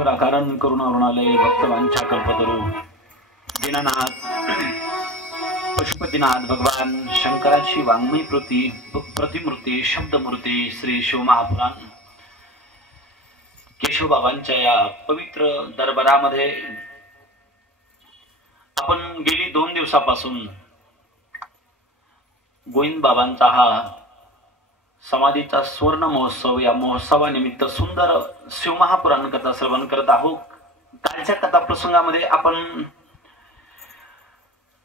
ईश्वराकारण करुणारुणालय भक्तवांछा कल्पतरू दीनानाथ पशुपतीनाथ भगवान शंकराची वाङ्मयी प्रतिमूर्ती शब्दमूर्ती श्री शिवमहापुराण केशवबाबांच्या या पवित्र दरबारामध्ये आपण गेली 2 दिवसापासून गोविंद बाबांचा हा समाधीचा स्वर्ण महोत्सव या महोत्सवानिमित्त सुंदर शिवमहापुराण कथा श्रवण करत आहोत। कालच्या कथा प्रसंगामध्ये आपण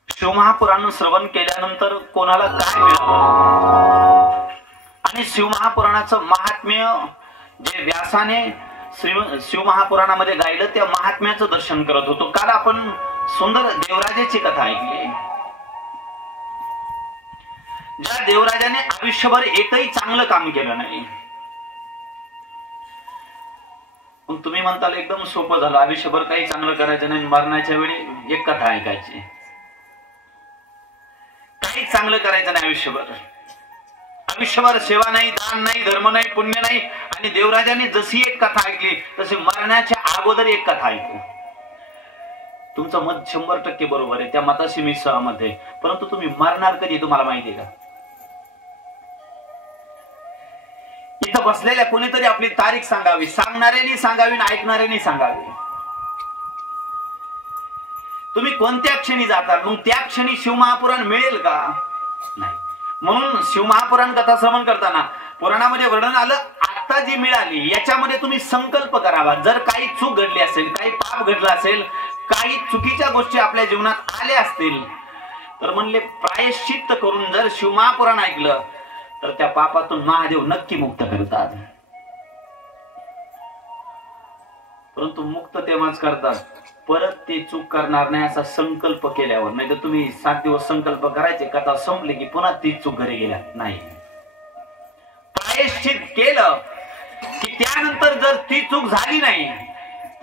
शिवमहापुराण श्रवण केल्यानंतर कोणाला काय मिळालं आणि शिवमहापुराणाचं महात्म्य जे व्यासाने शिवमहापुराणामध्ये गायलं त्या महात्म्याचं दर्शन करत होतो। काल आपण सुंदर देवराजाची कथा ऐकली, ज्या देवराजाने आयुष्यभर एकही चांगलं काम केलं नाही। मग तुम्ही म्हणताल एकदम सोपं झालं, आयुष्यभर काही चांगलं करायचं नाही, मरण्याच्या वेळी एक कथा ऐकायची, काही चांगलं करायचं नाही आयुष्यभर सेवा नाही, दान नाही, धर्म नाही, पुण्य नाही। आणि देवराजाने जशी एक कथा ऐकली तशी मरण्याच्या अगोदर एक कथा ऐकू। तुमचं मत 100% बरोबर आहे, त्या मताशी मी सहमत आहे, परंतु तुम्ही मरणार कधी तुम्हाला माहिती आहे का? इथं बसलेल्या कोणीतरी आपली तारीख सांगावी, सांगणाऱ्यांनी सांगावी आणि ऐकणाऱ्यांनी सांगावी। तुम्ही कोणत्या क्षणी जाता, मग त्या क्षणी शिवमहापुराण मिळेल का? नाही। म्हणून शिवमहापुराण कथा श्रवण करताना पुराणामध्ये वर्णन आलं, आता जी मिळाली याच्यामध्ये तुम्ही संकल्प करावा। जर काही चूक घडली असेल, काही पाप घडलं असेल, काही चुकीच्या गोष्टी आपल्या जीवनात आल्या असतील तर म्हणले प्रायश्चित्त करून जर शिवमहापुराण ऐकलं तर त्या पापातून महादेव नक्की मुक्त करतात। परंतु मुक्त तेव्हाच करतात परत ते चूक करणार नाही असा संकल्प केल्यावर। नाही तर तुम्ही 7 दिवस संकल्प करायचे, कथा संपली की पुन्हा ती चूक घरी गेल्या नाही। प्रायश्चित केलं की त्यानंतर जर ती चूक झाली नाही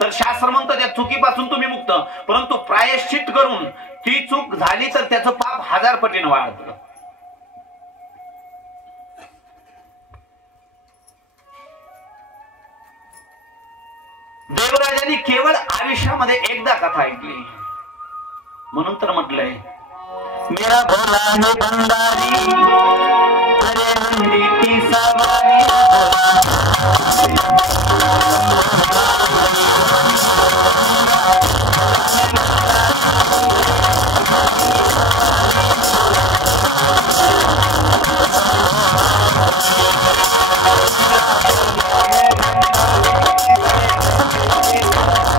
तर शास्त्र म्हणतं त्या चुकीपासून तुम्ही मुक्त, परंतु प्रायश्चित करून ती चूक झाली तर त्याचं पाप 1000 पटीने वाढतं। देवराजांनी केवळ आयुष्यामध्ये एकदा कथा ऐकली, म्हणून तर म्हटलंय मेरा भोला है भंडारी अरे नंदी की सवारी।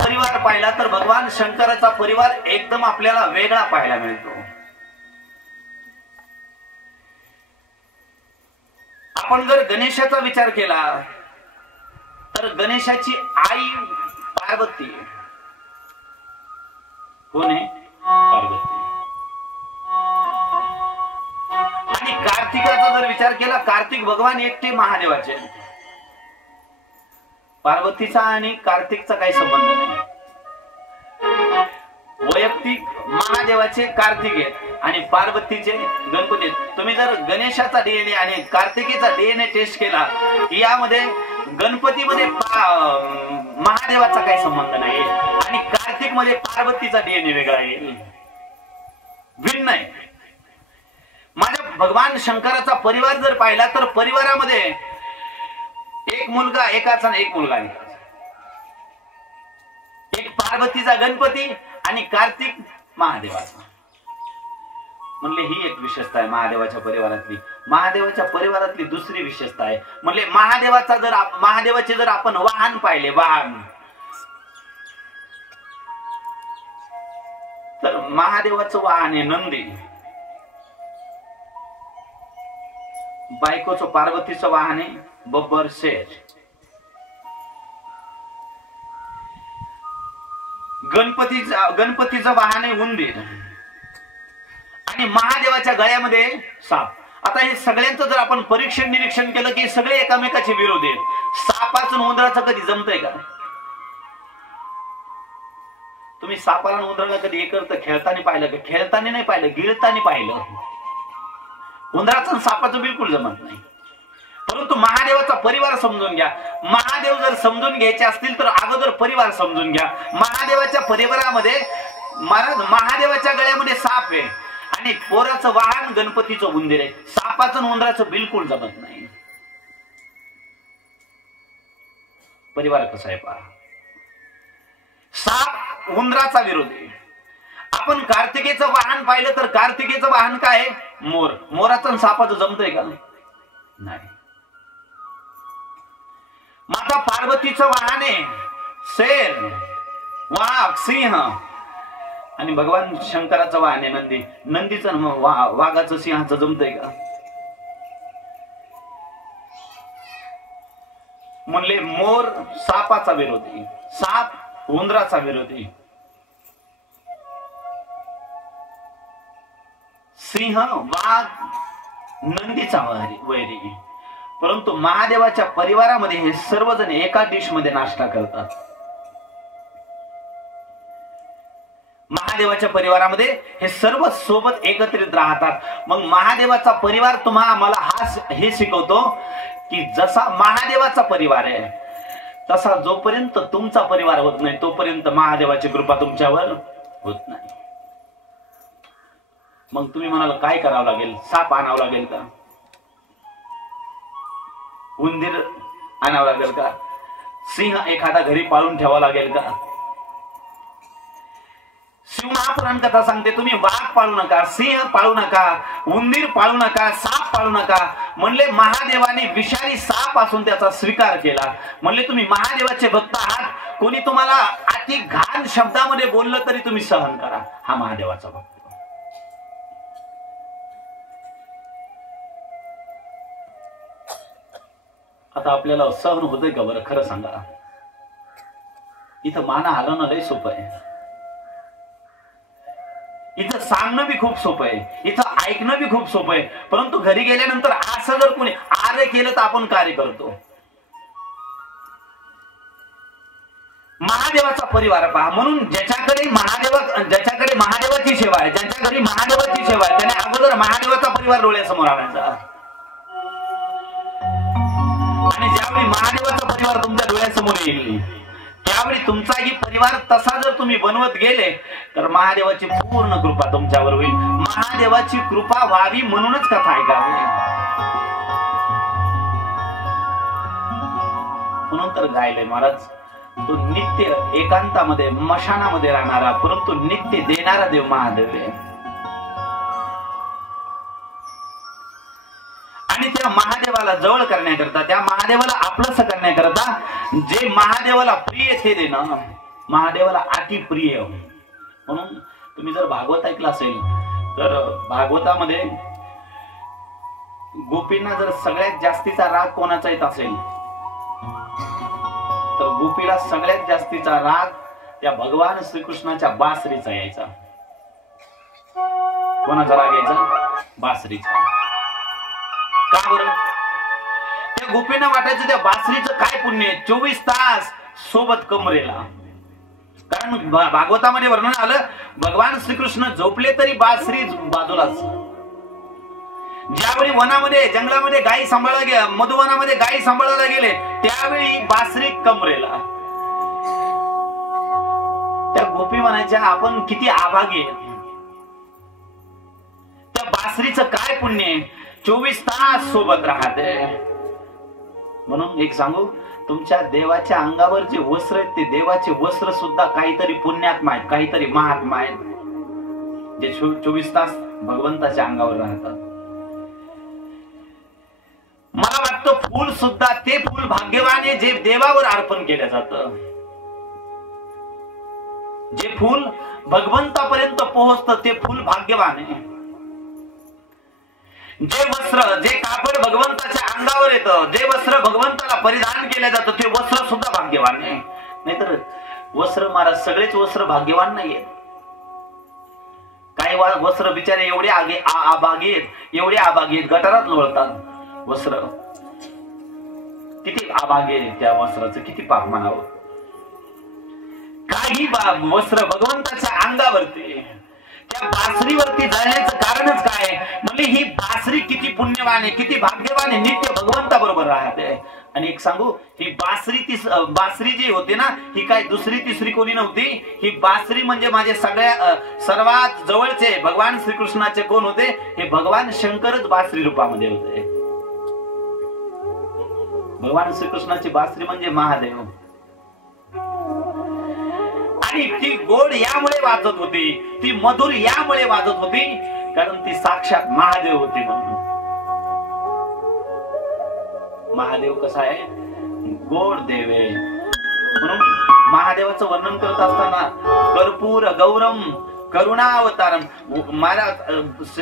परिवार पाहिला तर भगवान शंकराचा परिवार एकदम आपल्याला वेगळा पाहायला मिळतो। आपण जर गणेशाचा विचार केला तर गणेशाची आई पार्वती कोण आहे? पार्वती। आणि कार्तिकाचा जर विचार केला, कार्तिक भगवान एकटे महादेवाचे। पार्वतीचा आणि कार्तिकचा काही संबंध नाही, वैयक्तिक महादेवाचे कार्तिक आहेत आणि पार्वतीचे गणपती आहेत। तुम्ही जर गणेशाचा डीएनए आणि कार्तिकेचा डीएनए टेस्ट केला यामध्ये गणपतीमध्ये महादेवाचा काही संबंध नाही आणि कार्तिक मध्ये पार्वतीचा डीएनए वेगळा आहे, भिन्न आहे। माझ्या भगवान शंकराचा परिवार जर पाहिला तर परिवारामध्ये एक मुलगा एकाचा आणि एक मुलगा एकाचा, एक पार्वतीचा गणपती आणि कार्तिक महादेवाचा। म्हणले ही एक विशेषता आहे महादेवाच्या परिवारातली। महादेवाच्या परिवारातली दुसरी विशेषता आहे म्हणले महादेवाचे जर आपण वाहन पाहिले, वाहन तर महादेवाचं वाहन आहे नंदी, बायकोचं पार्वतीचं वाहन आहे बब्बर शेर, गणपतीचं वाहन आहे उंदीर आणि महादेवाच्या गळ्यामध्ये साप। आता हे सगळ्यांचं जर आपण परीक्षण निरीक्षण केलं की सगळे एकामेकाचे विरोध आहेत। सापाचं आणि उंदराचं कधी जमतंय का? तुम्ही सापाला आणि उंदराला कधी एकत्र खेळताना पाहिलं का? खेळताना नाही पाहिलं, गिळताना पाहिलं। उंदराचं आणि सापाचं बिलकुल जमत नाही, परंतु महादेवाचा परिवार समजून घ्या. महादेव जर समजून घ्यायचे असतील तर अगोदर परिवार समजून घ्या. महादेवाच्या परिवारामध्ये महाराज, महादेवाच्या गळ्यामध्ये साप आहे आणि पोराचं वाहन गणपतीचं उंदीर आहे. सापाचं आणि उंदराचं बिलकुल जमत नाही. परिवार कसा आहे पहा. साप उंदराचा विरोधी. आपण कार्तिकेचं वाहन पाहिलं तर कार्तिकेचं वाहन काय आहे? मोर. मोराचं आणि सापाचं जमतंय का? नाही. माता पार्वतीचं वाहन आहे शेर, वाघ, सिंह आणि भगवान शंकराचं वाहन आहे नंदी. नंदीचं वाघाचं सिंहाचं जमतंय का? म्हणले मोर सापाचा विरोधी, साप उंदराचा विरोधी, सिंह वाघ नंदीचा वैरी. परंतु महादेवाच्या परिवारामध्ये हे सर्वजण एका डिश मध्ये नाश्ता करतात. महादेवाच्या परिवारामध्ये हे सर्व सोबत एकत्रित राहतात. मग महादेवाचा परिवार तुम्हाला मला हे शिकवतो की जसा महादेवाचा परिवार आहे तसा जोपर्यंत तुमचा परिवार होत नाही तोपर्यंत महादेवाची कृपा तुमच्यावर होत नाही. मग तुम्ही म्हणाल काय करावं लागेल? साप आणावं लागेल का? उंदीर आणावं लागेल का? सिंह एखादा घरी पाळून ठेवावा लागेल का? शिवमहापुराण कथा सांगते तुम्ही वाघ पाळू नका, सिंह पाळू नका, उंदीर पाळू नका, साप पाळू नका. म्हणले महादेवाने विषारी साप असून त्याचा स्वीकार केला. म्हणले तुम्ही महादेवाचे भक्त आहात, कोणी तुम्हाला अति घाण शब्दामध्ये बोललं तरी तुम्ही सहन करा. हा महादेवाचा भक्त. आता आपल्याला सहन होतंय का बरं? खरं सांगा. इथं माना हलवणं लय सोपं आहे. इथं सांगणं बी खूप सोपं आहे, इथं ऐकणं बी खूप सोपं आहे. परंतु घरी गेल्यानंतर असं जर कोणी आर्य केलं तर आपण कार्य करतो. महादेवाचा परिवार पहा. म्हणून ज्याच्याकडे महादेवाची सेवा आहे, ज्यांच्या घरी महादेवाची सेवा आहे त्याने अगोदर महादेवाचा परिवार डोळ्यासमोर आणायचा. आणि ज्यावेळी महादेवाचा परिवार तुमच्या डोळ्यासमोर येईल त्यावेळी तुमचाही परिवार तसा जर तुम्ही बनवत गेले तर महादेवाची पूर्ण कृपा तुमच्यावर होईल. महादेवाची कृपा व्हावी म्हणूनच कथा ऐकावी. म्हणून तर गायले महाराज, तो नित्य एकांतामध्ये मशानामध्ये राहणारा परंतु नित्य देणारा देव महादेव आहे. आणि त्या महादेवाला जवळ करण्याकरता, त्या महादेवाला आपलंस करण्याकरता जे महादेवाला प्रिय ते देणं महादेवाला अति प्रिय. म्हणून तुम्ही जर भागवत ऐकलं असेल तर भागवतामध्ये गोपींना जर सगळ्यात जास्तीचा राग कोणाचा येत असेल तर गोपीला सगळ्यात जास्तीचा राग त्या भगवान श्रीकृष्णाच्या बासरीचा यायचा. कोणाचा राग यायचा? बासरीचा. का बरं? त्या गोपींना वाटायचं त्या बासरीचं काय पुण्य आहे, 24 तास सोबत कमरेला. कारण भागवतामध्ये वर्णन आलं भगवान श्रीकृष्ण झोपले तरी बासरी बाजूलाच. ज्यावेळी वनामध्ये जंगलामध्ये गायी सांभाळायला गेले, मधुवनामध्ये गायी सांभाळायला गेले त्यावेळी बासरी कमरेला. त्या गोपी म्हणायच्या आपण किती आभागी आहे, त्या बासरीचं काय पुण्य आहे, 24 तास सोबत राहते. म्हणून एक सांगू, तुमच्या देवाच्या अंगावर जे वस्त्र आहेत ते देवाचे वस्त्र सुद्धा काहीतरी पुण्यात्मा आहेत, काहीतरी महात्मा आहेत जे 24 तास भगवंताच्या अंगावर राहतात. मला वाटतं फूल सुद्धा ते फूल भाग्यवान आहे जे देवावर अर्पण केलं जातं. जे फूल भगवंतापर्यंत पोहोचतं ते फूल भाग्यवान आहे. जे वस्त्र, जे कापड भगवंताच्या अंगावर येतं, जे वस्त्र भगवंताला परिधान केलं जातं ते वस्त्र सुद्धा भाग्यवान आहे. नाहीतर वस्त्र महाराज सगळेच वस्त्र भाग्यवान नाहीये. काही वस्त्र बिचारे एवढे एवढे आभागीत गटारात लोळतात वस्त्र. किती आभागे त्या वस्त्राचं, किती पाप म्हणावं. काही वस्त्र भगवंताच्या अंगावरती त्या बासरीवरती जाण्याचं कारणच काय? म्हणजे ही बासरी किती पुण्यवान आहे, किती भाग्यवान आहे, नित्य भगवंता बरोबर राहते. आणि एक सांगू, ही बासरी जी होती ना, ही काय दुसरी तिसरी कोणी नव्हती. ही बासरी म्हणजे माझे सर्वात जवळचे भगवान श्रीकृष्णाचे कोण होते? हे भगवान शंकरच बासरी रूपामध्ये होते. भगवान श्रीकृष्णाची बासरी म्हणजे महादेव. आणि ती गोड यामुळे वाजत होती, ती मधुर यामुळे वाजत होती, कारण ती साक्षात महादेव होती. म्हणून महादेव कसा आहे? गोड देव आहे. म्हणून महादेवाचं वर्णन करत असताना कर्पूर गौरम करुणावतारम.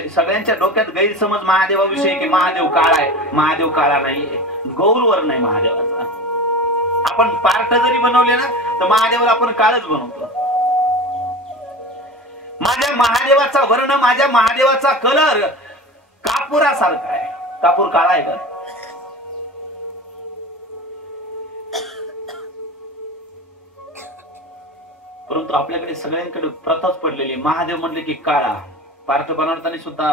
सगळ्यांच्या डोक्यात गैरसमज महादेवाविषयी की महादेव काळा आहे. महादेव काळा नाहीये, गौरवर्ण आहे महादेवाचा. आपण पार्ट जरी बनवले ना तर महादेवाला आपण काळच बनवतो. माझ्या महादेवाचा वर्ण, माझ्या महादेवाचा कलर कापुरासारखा आहे. कापूर काळा आहे का? परंतु आपल्याकडे सगळ्यांकडे प्रथाच पडलेली. महादेव म्हणले की काळा. पार्थ बनवताना सुद्धा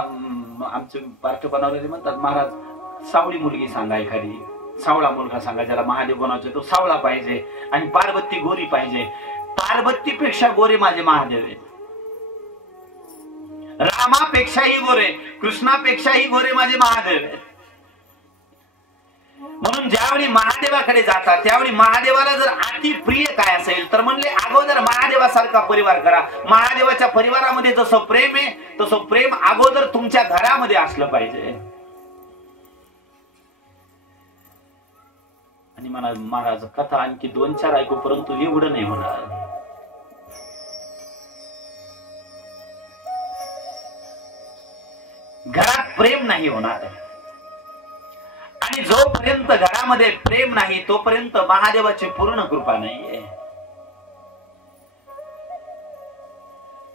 आमचे पार्थ बनवलेले म्हणतात, महाराज सावळी मुलगी सांगा, एखादी सावळा मुलगा सांगा ज्याला महादेव बनवायचे, तो सावळा पाहिजे. आणि पार्वती गोरी पाहिजे. पार्वतीपेक्षा गोरे माझे महादेव आहेत. रामापेक्षाही गोरे, कृष्णापेक्षाही गोरे माझे महादेव आहेत. म्हणून ज्यावेळी महादेवाकडे जातात त्यावेळी महादेवाला जर अति प्रिय काय असेल तर म्हणले अगोदर महादेवासारखा परिवार करा. महादेवाच्या परिवारामध्ये जसं प्रेम आहे तसं प्रेम अगोदर तुमच्या घरामध्ये असलं पाहिजे. आणि मला महाराज कथा आणखी 2-4 ऐकू, परंतु एवढं नाही होणार. घरात प्रेम नाही होणार. आणि जोपर्यंत घरामध्ये प्रेम नाही तोपर्यंत महादेवाची पूर्ण कृपा नाहीये.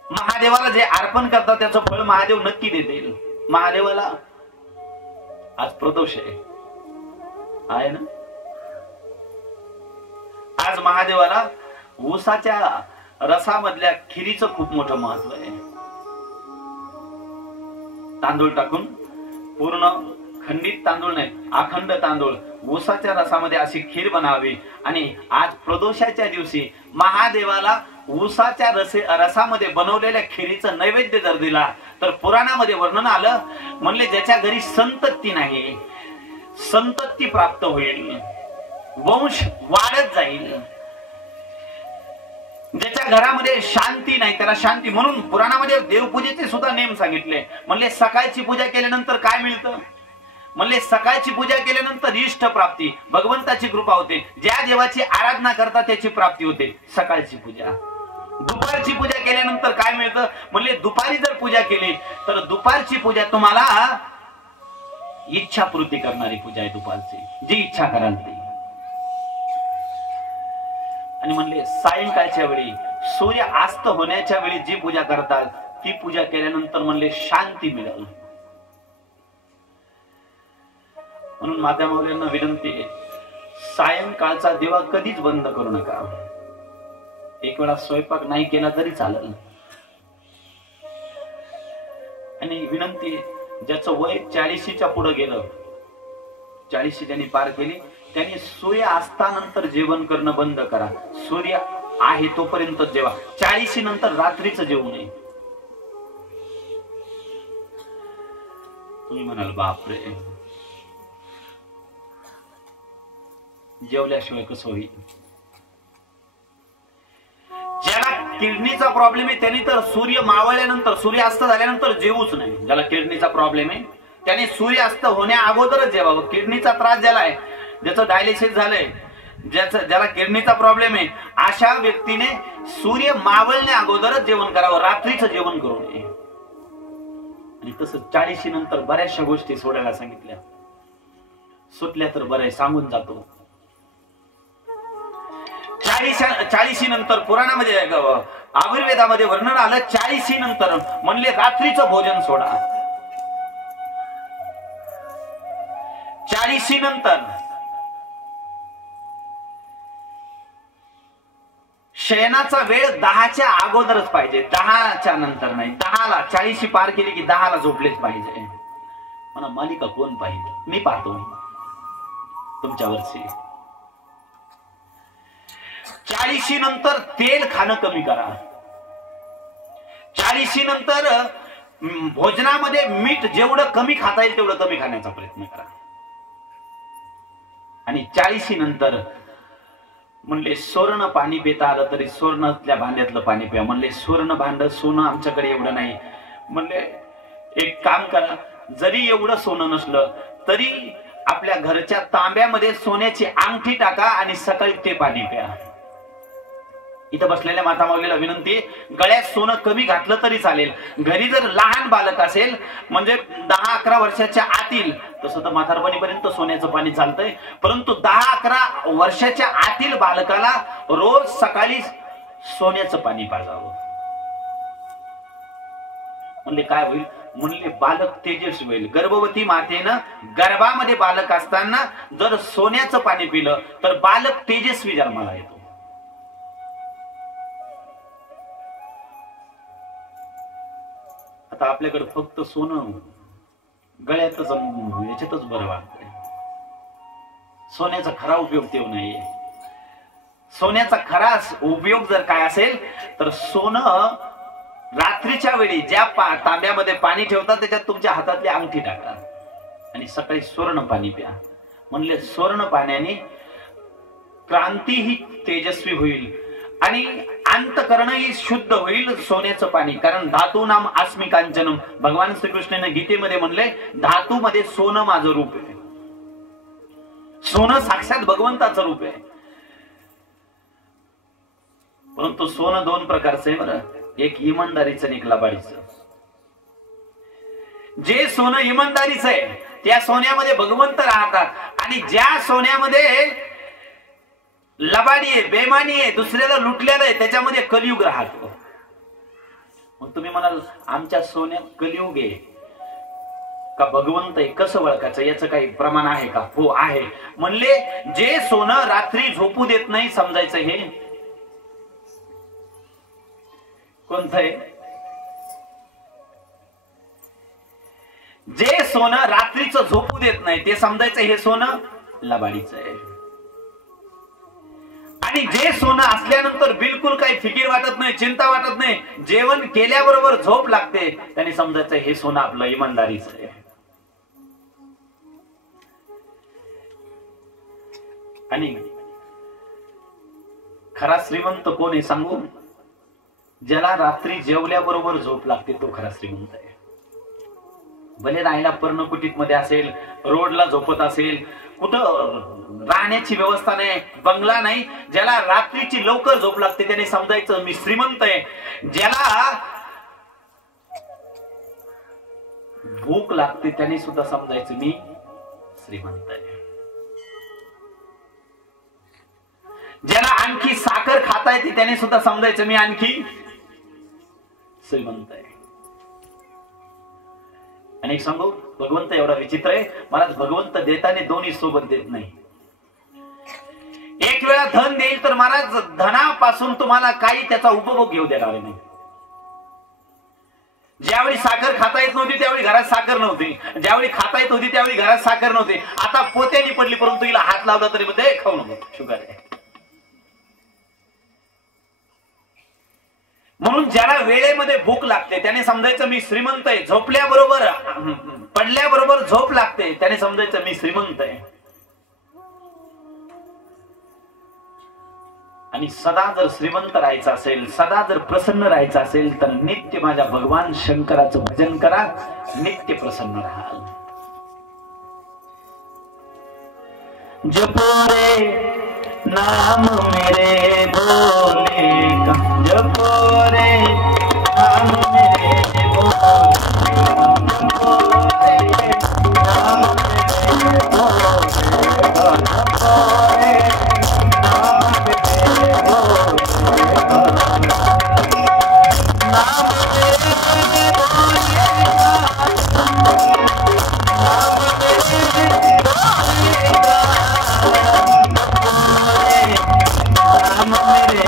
महादेवाला जे अर्पण करतात त्याचं फळ महादेव नक्की देतील. महादेवाला आज प्रदोष आहे ना. आज महादेवाला ऊसाच्या रसामधल्या खिरीचं खूप मोठं महत्व आहे. तांदूळ टाकून, पूर्ण खंडित तांदूळ नाही, अखंड तांदूळ ऊसाच्या रसामध्ये अशी खीर बनावी. आणि आज प्रदोषाच्या दिवशी महादेवाला ऊसाच्या रसामध्ये बनवलेल्या खिरीचं नैवेद्य जर दिला तर पुराणामध्ये वर्णन आलं, म्हणले ज्याच्या घरी संतती नाही, संतती प्राप्त होईल, वंश वाढत जाईल. ज्याच्या घरामध्ये शांती नाही त्याला शांती. म्हणून पुराणामध्ये देवपूजेचे सुद्धा नेम सांगितले. म्हणले सकाळची पूजा केल्यानंतर काय मिळतं? म्हणले सकाळची पूजा केल्यानंतर इष्ट प्राप्ती, भगवंताची कृपा होते. ज्या देवाची आराधना करता त्याची प्राप्ती होते. सकाळची पूजा. दुपारची पूजा केल्यानंतर काय मिळतं? म्हणले दुपारी जर पूजा केली तर दुपारची पूजा तुम्हाला इच्छापूर्ती करणारी पूजा आहे. दुपारची जी इच्छा कराल ती. आणि म्हणले सायंकाळच्या वेळी सूर्य अस्त होण्याच्या वेळी जी पूजा करतात ती पूजा केल्यानंतर म्हणले शांती मिळेल. म्हणून माता माऊलींना विनंती आहे, सायंकाळचा दिवा कधीच बंद करू नका. एक वेळा स्वयंपाक नाही केला तरी चालेल. आणि विनंती, ज्याचं वय 40च्या पुढे गेलं, 40 ज्यांनी पार केली त्यांनी सूर्य अस्तानंतर जेवण करणं बंद करा. सूर्य आहे तोपर्यंत जेवा. 40 नंतर रात्रीचं जेवू नये. तुम्ही म्हणाल बापरे, जेवल्याशिवाय कसं होईल? ज्याला किडनीचा प्रॉब्लेम आहे त्यांनी तर सूर्य मावळल्यानंतर, सूर्यास्त झाल्यानंतर जेवूच नाही. ज्याला किडनीचा प्रॉब्लेम आहे त्याने सूर्यास्त होण्या अगोदरच जेवावं. किडनीचा त्रास ज्याला आहे, ज्याचं डायलिसिस झालंय, ज्याला किडनीचा प्रॉब्लेम आहे, अशा व्यक्तीने सूर्य मावळण्या अगोदरच जेवण करावं. रात्रीचं जेवण करू नये. आणि तसं 40 नंतर बऱ्याचशा गोष्टी सोडायला सांगितल्या. सुटल्या तर बरं, सांगून जातो. 40 नंतर पुराणामध्ये आयुर्वेदामध्ये वर्णन आलं, 40 नंतर म्हणले रात्रीचं भोजन सोडा. 40 नंतर शयनाचा वेळ 10च्या अगोदरच पाहिजे, 10च्या नंतर नाही. 10ला 40 पार केली की 10ला झोपलेच पाहिजे. मला मालिका कोण पाहिजे? मी पाहतो तुमच्यावरची. 40 नंतर तेल खाणं कमी करा. 40 नंतर भोजनामध्ये मीठ जेवढं कमी खाता येईल तेवढं कमी खाण्याचा प्रयत्न करा. आणि 40 नंतर म्हणले स्वर्ण पाणी पिता आलं तरी स्वर्णातल्या भांड्यातलं पाणी प्या. म्हणले स्वर्ण भांड सोनं आमच्याकडे एवढं नाही. म्हणले एक काम करा, जरी एवढं सोनं नसलं तरी आपल्या घरच्या तांब्यामध्ये सोन्याची अंगठी टाका आणि सकाळी ते पाणी प्या. इथं बसलेल्या माता माऊलीला विनंती, गळ्यात सोनं कमी घातलं तरी चालेल. घरी जर लहान बालक असेल म्हणजे 10-11 वर्षाच्या आतील, तसं तर म्हातारपणीपर्यंत सोन्याचं पाणी चालतंय, परंतु 10-11 वर्षाच्या आतील बालकाला रोज सकाळी सोन्याचं पाणी पाजावं. म्हणले काय होईल? म्हणले बालक तेजस्वी होईल. गर्भवती मातेनं गर्भामध्ये बालक असताना जर सोन्याचं पाणी पिलं तर बालक तेजस्वी जन्माला येतो. आता आपल्याकडे फक्त सोनं गळ्यातच याच्यातच बरं वाटतंय. सोन्याचा खरा उपयोग तेव नाहीये. सोन्याचा खरा उपयोग जर काय असेल तर सोनं रात्रीच्या वेळी ज्या तांब्यामध्ये पाणी ठेवतात त्याच्यात तुमच्या हातातली अंगठी टाका आणि सकाळी स्वर्ण पाणी प्या. म्हणले स्वर्ण पाण्याने क्रांती ही तेजस्वी होईल आणि अंतकरणही शुद्ध होईल सोन्याचं पाणी. कारण धातू नाम अस्मि कांचनम, भगवान श्रीकृष्णाने गीतेमध्ये म्हणले धातू मध्ये सोनं माझं रूप आहे. सोनं साक्षात भगवंताचं रूप आहे. परंतु सोनं दोन प्रकारचं आहे बरं, एक इमानदारीचं आणि एक लबाडीचं. जे सोनं इमानदारीचं आहे त्या सोन्यामध्ये भगवंत राहतात आणि ज्या सोन्यामध्ये लबाडी आहे, बेमानी आहे, दुसऱ्याला लुटलेलं आहे, त्याच्यामध्ये कलियुग राहतो. मग तुम्ही म्हणाल आमच्या सोन्यात कलियुग आहे का भगवंत आहे, कसं ओळखायचं? याचं काही प्रमाण आहे का? हो आहे. म्हणले जे सोनं रात्री झोपू देत नाही समजायचं हे कोणतं आहे? जे सोनं रात्रीचं झोपू देत नाही ते समजायचं हे सोनं लबाडीचं आहे. आणि जे सोनं असल्यानंतर बिलकुल काही फिकीर वाटत नाही, चिंता वाटत नाही, जेवण केल्याबरोबर झोप लागते, त्यांनी समजायचं हे सोनं आपलं इमानदारीचं आहे. आणि खरा श्रीमंत कोण आहे सांगू? ज्याला रात्री जेवल्याबरोबर झोप लागते तो खरा श्रीमंत आहे. भले राहायला पर्णकुटीत मध्ये असेल, रोडला झोपत असेल, कुठं राहण्याची व्यवस्था नाही, बंगला नाही, ज्याला रात्रीची लवकर झोप लागते त्याने समजायचं मी श्रीमंत आहे. ज्याला भूक लागते त्याने सुद्धा समजायचं मी श्रीमंत आहे. ज्याला आणखी साखर खाता येते त्याने सुद्धा समजायचं मी आणखी श्रीमंत आहे. आणि सांगू भगवंत एवढा विचित्र आहे, मला भगवंत देताना दोन्ही सोबत देत नाही. एक वेळा धन देईल तर महाराज धनापासून तुम्हाला काही त्याचा उपभोग घेऊ देणार नाही. ज्यावेळी साखर खाता येत नव्हती त्यावेळी घरात साखर नव्हती, ज्यावेळी खाता येत होती त्यावेळी घरात साखर नव्हती. आता पोत्यानी पडली परंतु हिला हात लावला तरी मध्ये खाऊ नको, शुगर आहे. म्हणून ज्याला वेळेमध्ये भूक लागते त्याने समजायचं मी श्रीमंत आहे. झोपल्याबरोबर पडल्याबरोबर झोप लागते त्याने समजायचं मी श्रीमंत आहे. आणि सदा जर श्रीमंत राहायचं असेल, सदा जर प्रसन्न राहायचं असेल तर नित्य माझ्या भगवान शंकराचं भजन करा, नित्य प्रसन्न राहाल. जपो रे नाम मेरे भोले का, जपो रे नाम मेरे भोले का, जपो रे नाम मेरे भोले का, जपो रे नाम मेरे भोले का, नाम मेरे भोले का, नाम मेरे भोले का, नाम मेरे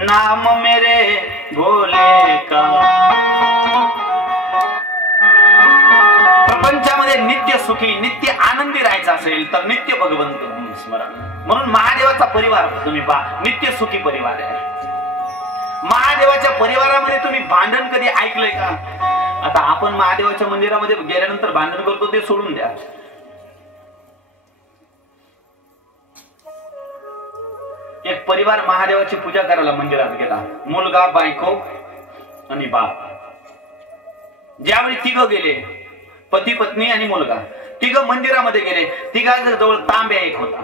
नाम मेरे भोले का। प्रपंचामध्ये नित्य सुखी नित्य आनंदी राहायचं असेल तर नित्य भगवंत स्मरण। म्हणून महादेवाचा परिवार तुम्ही पहा, नित्य सुखी परिवार आहे। महादेवाच्या परिवारामध्ये तुम्ही भांडण कधी ऐकलंय का? आता आपण महादेवाच्या मंदिरामध्ये गेल्यानंतर भांडण करतो ते सोडून द्या। एक परिवार महादेवाची पूजा करायला मंदिरात गेला, मुलगा बायको आणि बाप। ज्यावेळी तिघ गेले, पती पत्नी आणि मुलगा, तिघ मंदिरामध्ये गेले, तिघांजवळ तांब्या एक होता।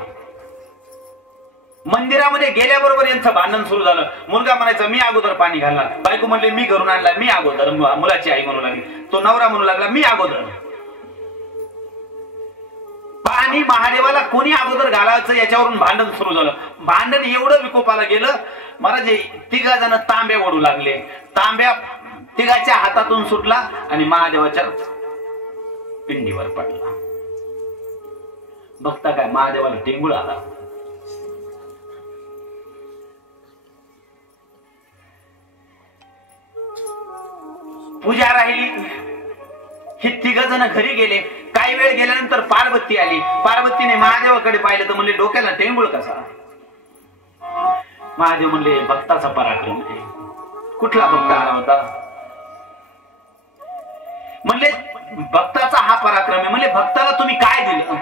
मंदिरामध्ये गेल्याबरोबर यांचं भांडण सुरू झालं। मुलगा म्हणायचा मी अगोदर पाणी घालणार, बायको म्हणले मी घरून आणला, मी अगोदर, मुलाची आई म्हणू लागली, तो नवरा म्हणू लागला मी अगोदर। पाणी महादेवाला कोणी अगोदर घालायचं याच्यावरून भांडण सुरू झालं। भांडण एवढं विकोपाला गेलं, महाराज तिघा जण तांब्या ओढू लागले, तांब्या तिघाच्या हातातून सुटला आणि महादेवाच्या पिंडीवर पडला। बघता काय महादेवाला टेंगुळ आला। पूजा राहिली, हे तिघ जण घरी गेले। काही वेळ गेल्यानंतर पार्वती आली। पार्वतीने महादेवाकडे पाहिलं तर म्हणले डोक्याला टेंगुळ कसा? महादेव म्हणले भक्ताचा पराक्रम आहे। कुठला भक्त आला होता? म्हणले भक्ताचा हा पराक्रम आहे। म्हणले भक्ताला तुम्ही काय दिलं?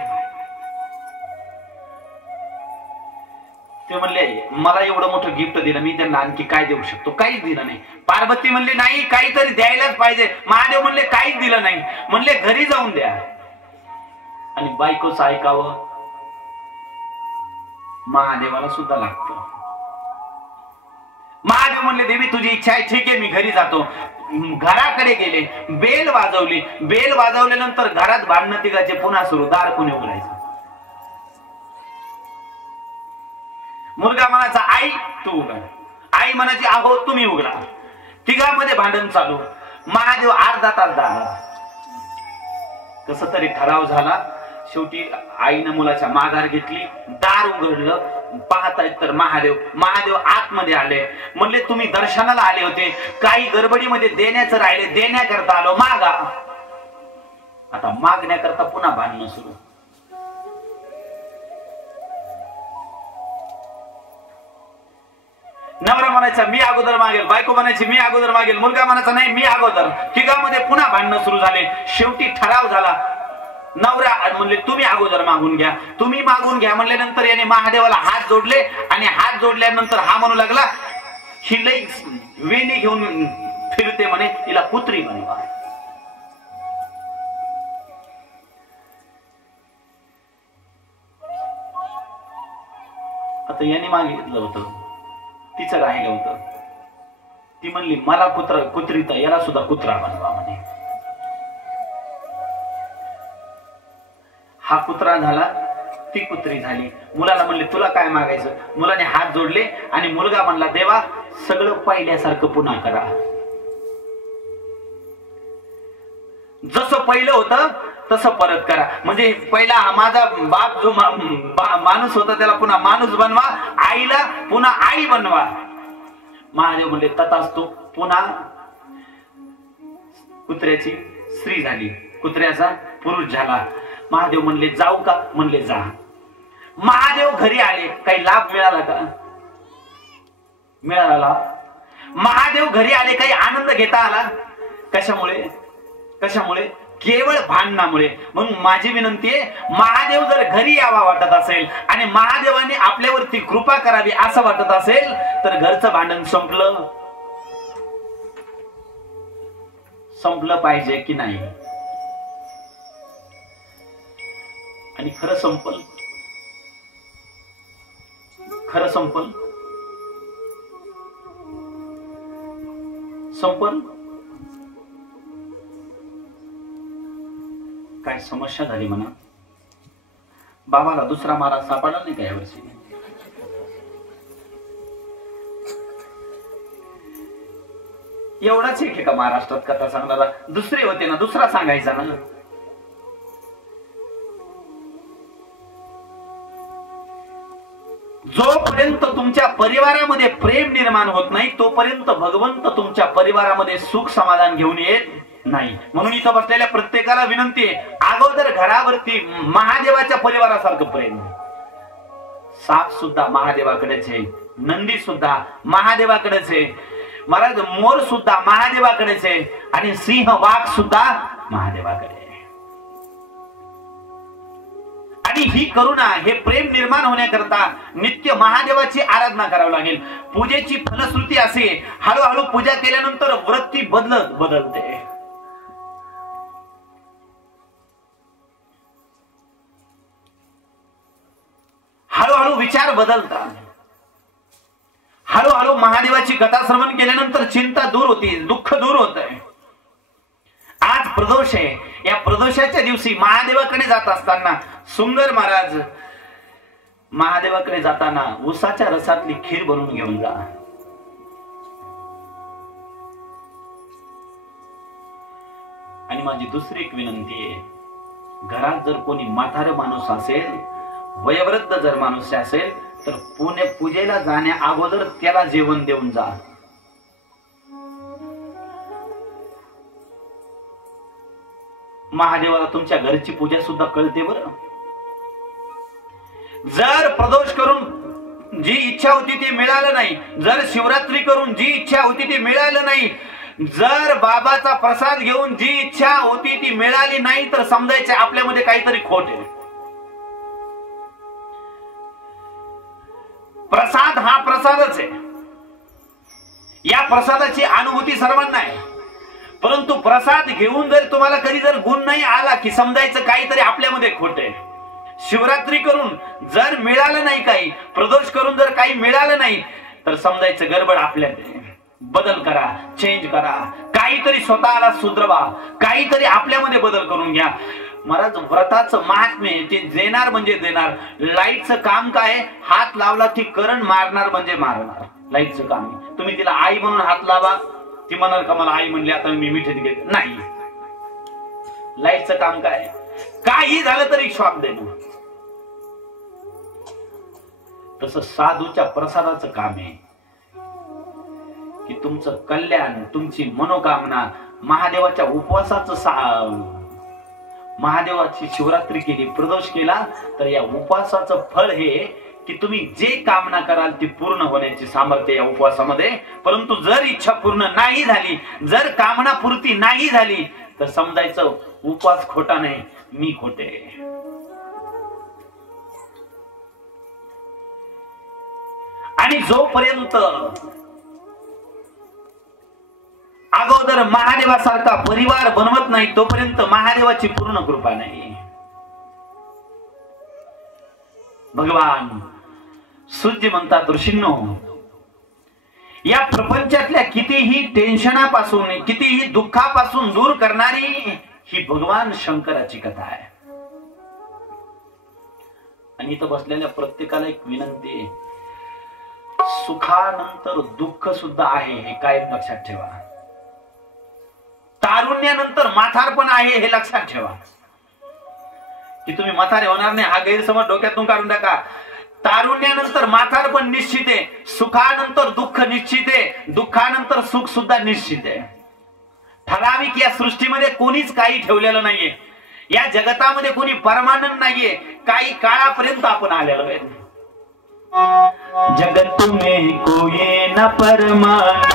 ते म्हणले मला एवढं मोठं गिफ्ट दिलं, मी त्यांना आणखी काय देऊ शकतो? काहीच दिलं नाही। पार्वती म्हणले नाही काहीतरी द्यायलाच पाहिजे। महादेव म्हणले काहीच दिलं नाही। म्हणले घरी जाऊन द्या आणि बायकोच ऐकावं महादेवाला सुद्धा लागतं। महादेव म्हणले देवी तुझी इच्छा आहे, ठीक आहे मी घरी जातो। घराकडे गेले, बेल वाजवली. बेल वाजवल्यानंतर घरात भांडणं तिघाचे पुन्हा सुरू. दार कोणी उघडायचं? मुलगा म्हणायचा आई तू उघड, आई म्हणायची अहो तुम्ही उघडा. तिघांमध्ये भांडण चालू. महादेव अर्धा तास दार. कस तरी ठराव झाला. शेवटी आईनं मुलाच्या माघार घेतली, दार उघडलं. पाहतायत तर महादेव आतमध्ये आले. म्हणले तुम्ही दर्शनाला आले होते, काही गडबडीमध्ये देण्याचं राहिले, देण्याकरता आलो, मागा. आता मागण्याकरता पुन्हा भांडणं सुरू. नवरा म्हणायचा मी अगोदर मागेल, बायको म्हणायची मी अगोदर मागेल, मुलगा म्हणायचा नाही मी अगोदर. तिघांमध्ये पुन्हा भांडणं सुरू झाले. शेवटी ठराव झाला. नवरा म्हणले तुम्ही अगोदर मागून घ्या, तुम्ही मागून घ्या म्हणल्यानंतर याने महादेवाला हात जोडले आणि हात जोडल्यानंतर हा म्हणू लागला ही लई वेणी घेऊन फिरते म्हणे, तिला पुत्री बनवा. आता याने मागितलं होतं, तिचं राहिलं होतं. ती म्हणली मला कुत्री तर याला सुद्धा कुत्रा बनवा म्हणे. हा कुत्रा झाला, ती कुत्री झाली. मुलाला म्हणले तुला काय मागायचं? मुलाने हात जोडले आणि मुलगा म्हणला देवा सगळं पहिल्यासारखं पुन्हा करा. जसं पहिलं होतं तसं परत करा. म्हणजे पहिला माझा बाप जो माणूस होता त्याला पुन्हा माणूस बनवा, आईला पुन्हा आई बनवा. महादेव म्हणले तथास्तु. पुन्हा कुत्र्याची स्त्री झाली, कुत्र्याचा पुरुष झाला. महादेव म्हणले जाऊ का? म्हणले जा. महादेव घरी आले. काही लाभ मिळाला का? मिळाला. महादेव घरी आले, काही आनंद घेता आला? कशामुळे? कशामुळे? केवळ भांडणामुळे. म्हणून माझी विनंती आहे, महादेव जर घरी यावा वाटत असेल आणि महादेवाने आपल्यावरती कृपा करावी असं वाटत असेल तर घरचं भांडण संपलं पाहिजे की नाही? आणि खरं संपल काय समस्या झाली म्हणा. बाबाला दुसरा महाराज सापडला नाही का यावर्षी? एवढाच एक का महाराष्ट्रात कथा सांगणारा? दुसरे होते ना, दुसरा सांगायचा ना. जोपर्यंत तुमच्या परिवारामध्ये प्रेम निर्माण होत नाही तोपर्यंत भगवंत तुमच्या परिवारामध्ये सुख समाधान घेऊन येत नाही. म्हणून इथं बसलेल्या प्रत्येकाला विनंती आहे, अगोदर घरावरती महादेवाच्या परिवारासारखं प्रेम. साप सुद्धा महादेवाकडेच आहे, नंदी सुद्धा महादेवाकडेच आहे, महाराज मोर सुद्धा महादेवाकडेच आहे आणि सिंह वाघ सुद्धा महादेवाकडे. आणि ही करुणा, हे प्रेम निर्माण होण्याकरता नित्य महादेवाची आराधना करावी लागेल. पूजेची फलश्रुती असे, हळूहळू पूजा केल्यानंतर वृत्ती बदलते. हळूहळू विचार बदलतात. हळूहळू महादेवाची कथा श्रवण केल्यानंतर चिंता दूर होती, दुःख दूर होत आहे. आज प्रदोष आहे. या प्रदोषाच्या दिवशी महादेवाकडे जात असताना सुंदर महाराज महादेवाकडे जाताना उसाच्या रसातली खीर बनवून घेऊन जा. आणि माझी दुसरी एक विनंती आहे, घरात जर कोणी म्हातारं माणूस असेल, वयोवृद्ध जर माणूस असेल तर पूजेला जाण्या अगोदर त्याला जेवण देऊन जा. महादेवाला तुमच्या घरची पूजा सुद्धा कळते बरं. जर प्रदोष करून जी इच्छा होती ती मिळालं नाही, जर शिवरात्री करून जी इच्छा होती ती मिळालं नाही, जर बाबाचा प्रसाद घेऊन जी इच्छा होती ती मिळाली नाही तर समजायचं आपल्यामध्ये काहीतरी खोट आहे. प्रसाद हा प्रसादच आहे. या प्रसादाची अनुभूती सर्वांना आहे. परंतु प्रसाद घेऊन जर तुम्हाला कधी जर गुण नाही आला की समजायचं काहीतरी आपल्यामध्ये खोट आहे. शिवरात्री करून जर मिळालं नाही काही, प्रदोष करून जर काही मिळालं नाही तर समजायचं गडबड आपल्यात आहे. बदल करा, चेंज करा. काहीतरी स्वतःला सुधरवा, काहीतरी आपल्यामध्ये बदल करून घ्या. महाराज व्रताचं महात्म्य ते देणार म्हणजे देणार. लाईटचं काम काय, हात लावला ती करंट मारणार म्हणजे मारणार. लाईटचं काम तुम्ही तिला आई म्हणून हात लावा, ती म्हणाल का मला आई म्हणली आता मी मिठीत घेत नाही. लाईटचं काम काय, काही झालं तरी शॉक देणं. तसं साधूच्या प्रसादाचं काम आहे की तुमचं कल्याण, तुमची मनोकामना, महादेवाच्या उपवासाचं महादेवाची शिवरात्री केली, प्रदोष केला, तर या उपवासाचं फळ हे की तुम्ही जे कामना कराल ती पूर्ण होण्याची सामर्थ्य या उपवासामध्ये. परंतु जर इच्छा पूर्ण नाही झाली, जर कामना पूर्ती नाही झाली, तर समजायचं उपवास खोटा नाही, मी खोटे. आणि जोपर्यंत अगोदर महादेवासारखा परिवार बनवत नाही तोपर्यंत महादेवाची पूर्ण कृपा नाही. भगवान सूर्य म्हणतात, ऋषींनो, या प्रपंचातल्या कितीही टेन्शनापासून, कितीही दुःखापासून दूर करणारी ही भगवान शंकराची कथा आहे. आणि इथं बसलेल्या प्रत्येकाला एक विनंती आहे, सुखानंतर दुःख सुद्धा आहे हे कायम लक्षात ठेवा. तारुण्यानंतर म्हातारपण आहे हे लक्षात ठेवा. की तुम्ही म्हातारे होणार नाही हा गैरसमज डोक्यातून काढून टाका. तारुण्यानंतर म्हातारपण निश्चित आहे, सुखानंतर दुःख निश्चित आहे, दुःखानंतर सुख सुद्धा निश्चित आहे. ठराविक या सृष्टीमध्ये कोणीच काही ठेवलेलं नाहीये. या जगतामध्ये कोणी परमानंट नाहीये. काही काळापर्यंत आपण आलेलो आहे. जगत में कोई न परमान,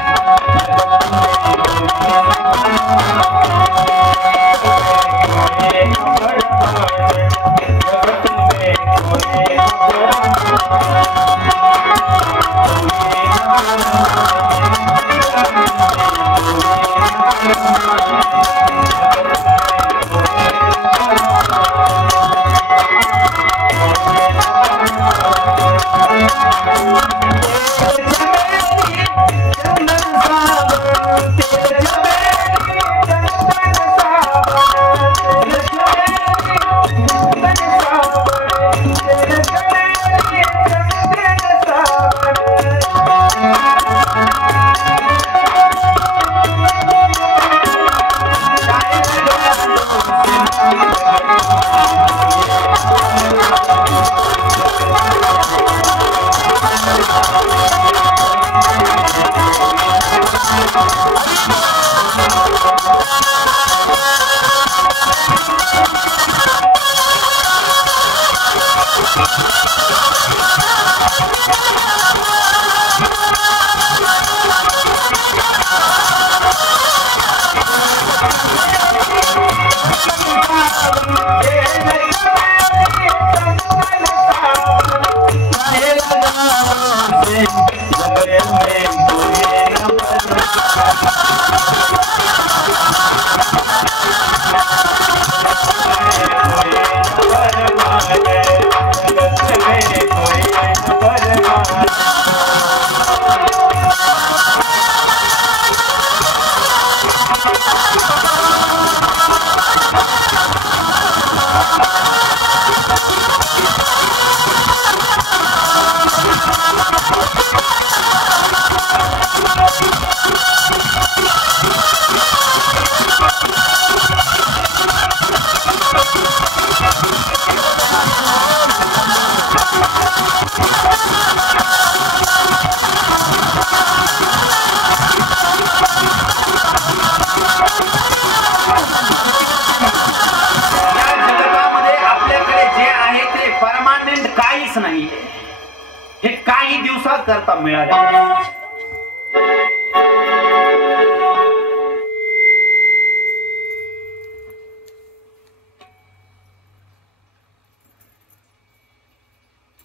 हे काही दिवसात करता मिळाले.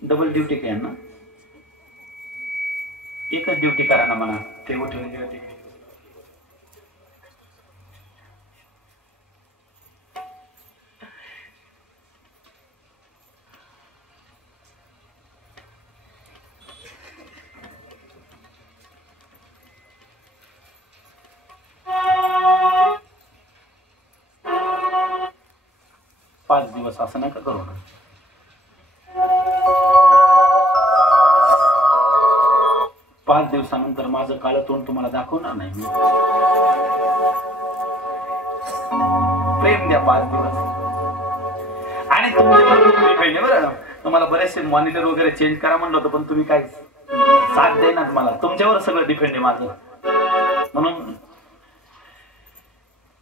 डबल ड्युटी काय ना, एकच ड्युटी करा ना म्हणा, ते उठवली होती. 5 दिवस असं नका करू. 5 दिवसानंतर माझं काळं तोंड तुम्हाला दाखवणार नाही मी. प्रेम द्या 5 दिवस. आणि तुमच्यावर डिपेंड आहे बरं. तुम्हाला बरेचसे मॉनिटर वगैरे चेंज करा म्हणलं होतं, पण तुम्ही काय साथ देणार. मला तुमच्यावर सगळं डिपेंड आहे माझं. म्हणून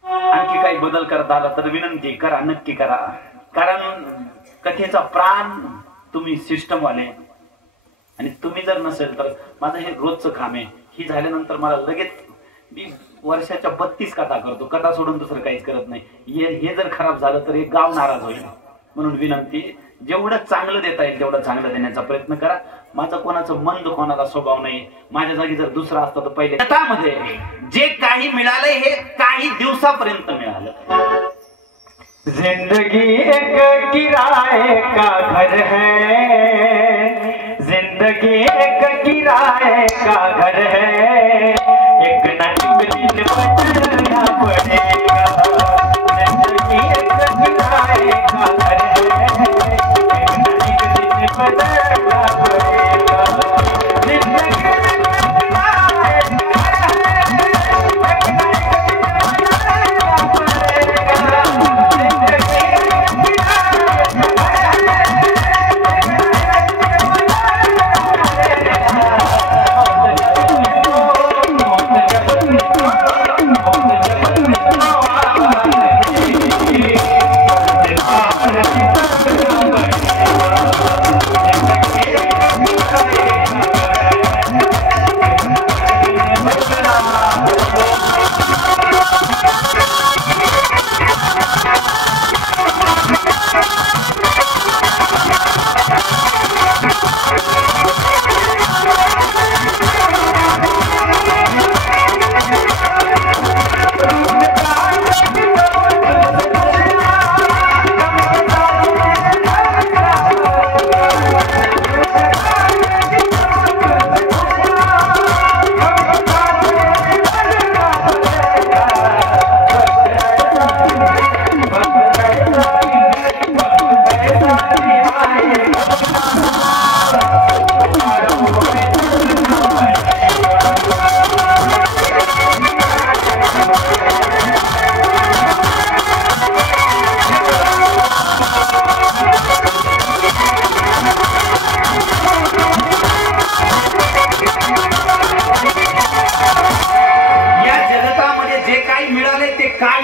आणखी काही बदल करता आला तर विनंती करा, नक्की करा. कारण कथेचा प्राण तुम्ही सिस्टम वाले, आणि तुम्ही जर नसेल तर माझं हे रोजचं काम आहे. ही झाल्यानंतर मला लगेच मी वर्षाच्या 32 कथा करतो. कथा सोडून दुसरं काहीच करत नाही. हे जर खराब झालं तर हे गाव नाराज होईल. म्हणून विनंती, जेवढं चांगलं देता येईल तेवढं चांगलं देण्याचा प्रयत्न करा. माझं कोणाचं मंद कोणाला स्वभाव नाही. माझ्या जागी जर दुसरा असतं तर पहिले कथामध्ये जे काही मिळालंय हे काही दिवसापर्यंत मिळालं. जिंदगी एक किराए का घर है, जिंदगी एक किराए का घर है, एक न एक दिन बदलना पड़ेगा. जिंदगी एक किराए का घर है, एक न एक दिन बदलना पड़ेगा. जिंदगी एक किराए का घर है, एक न एक दिन बदलना पड़ेगा.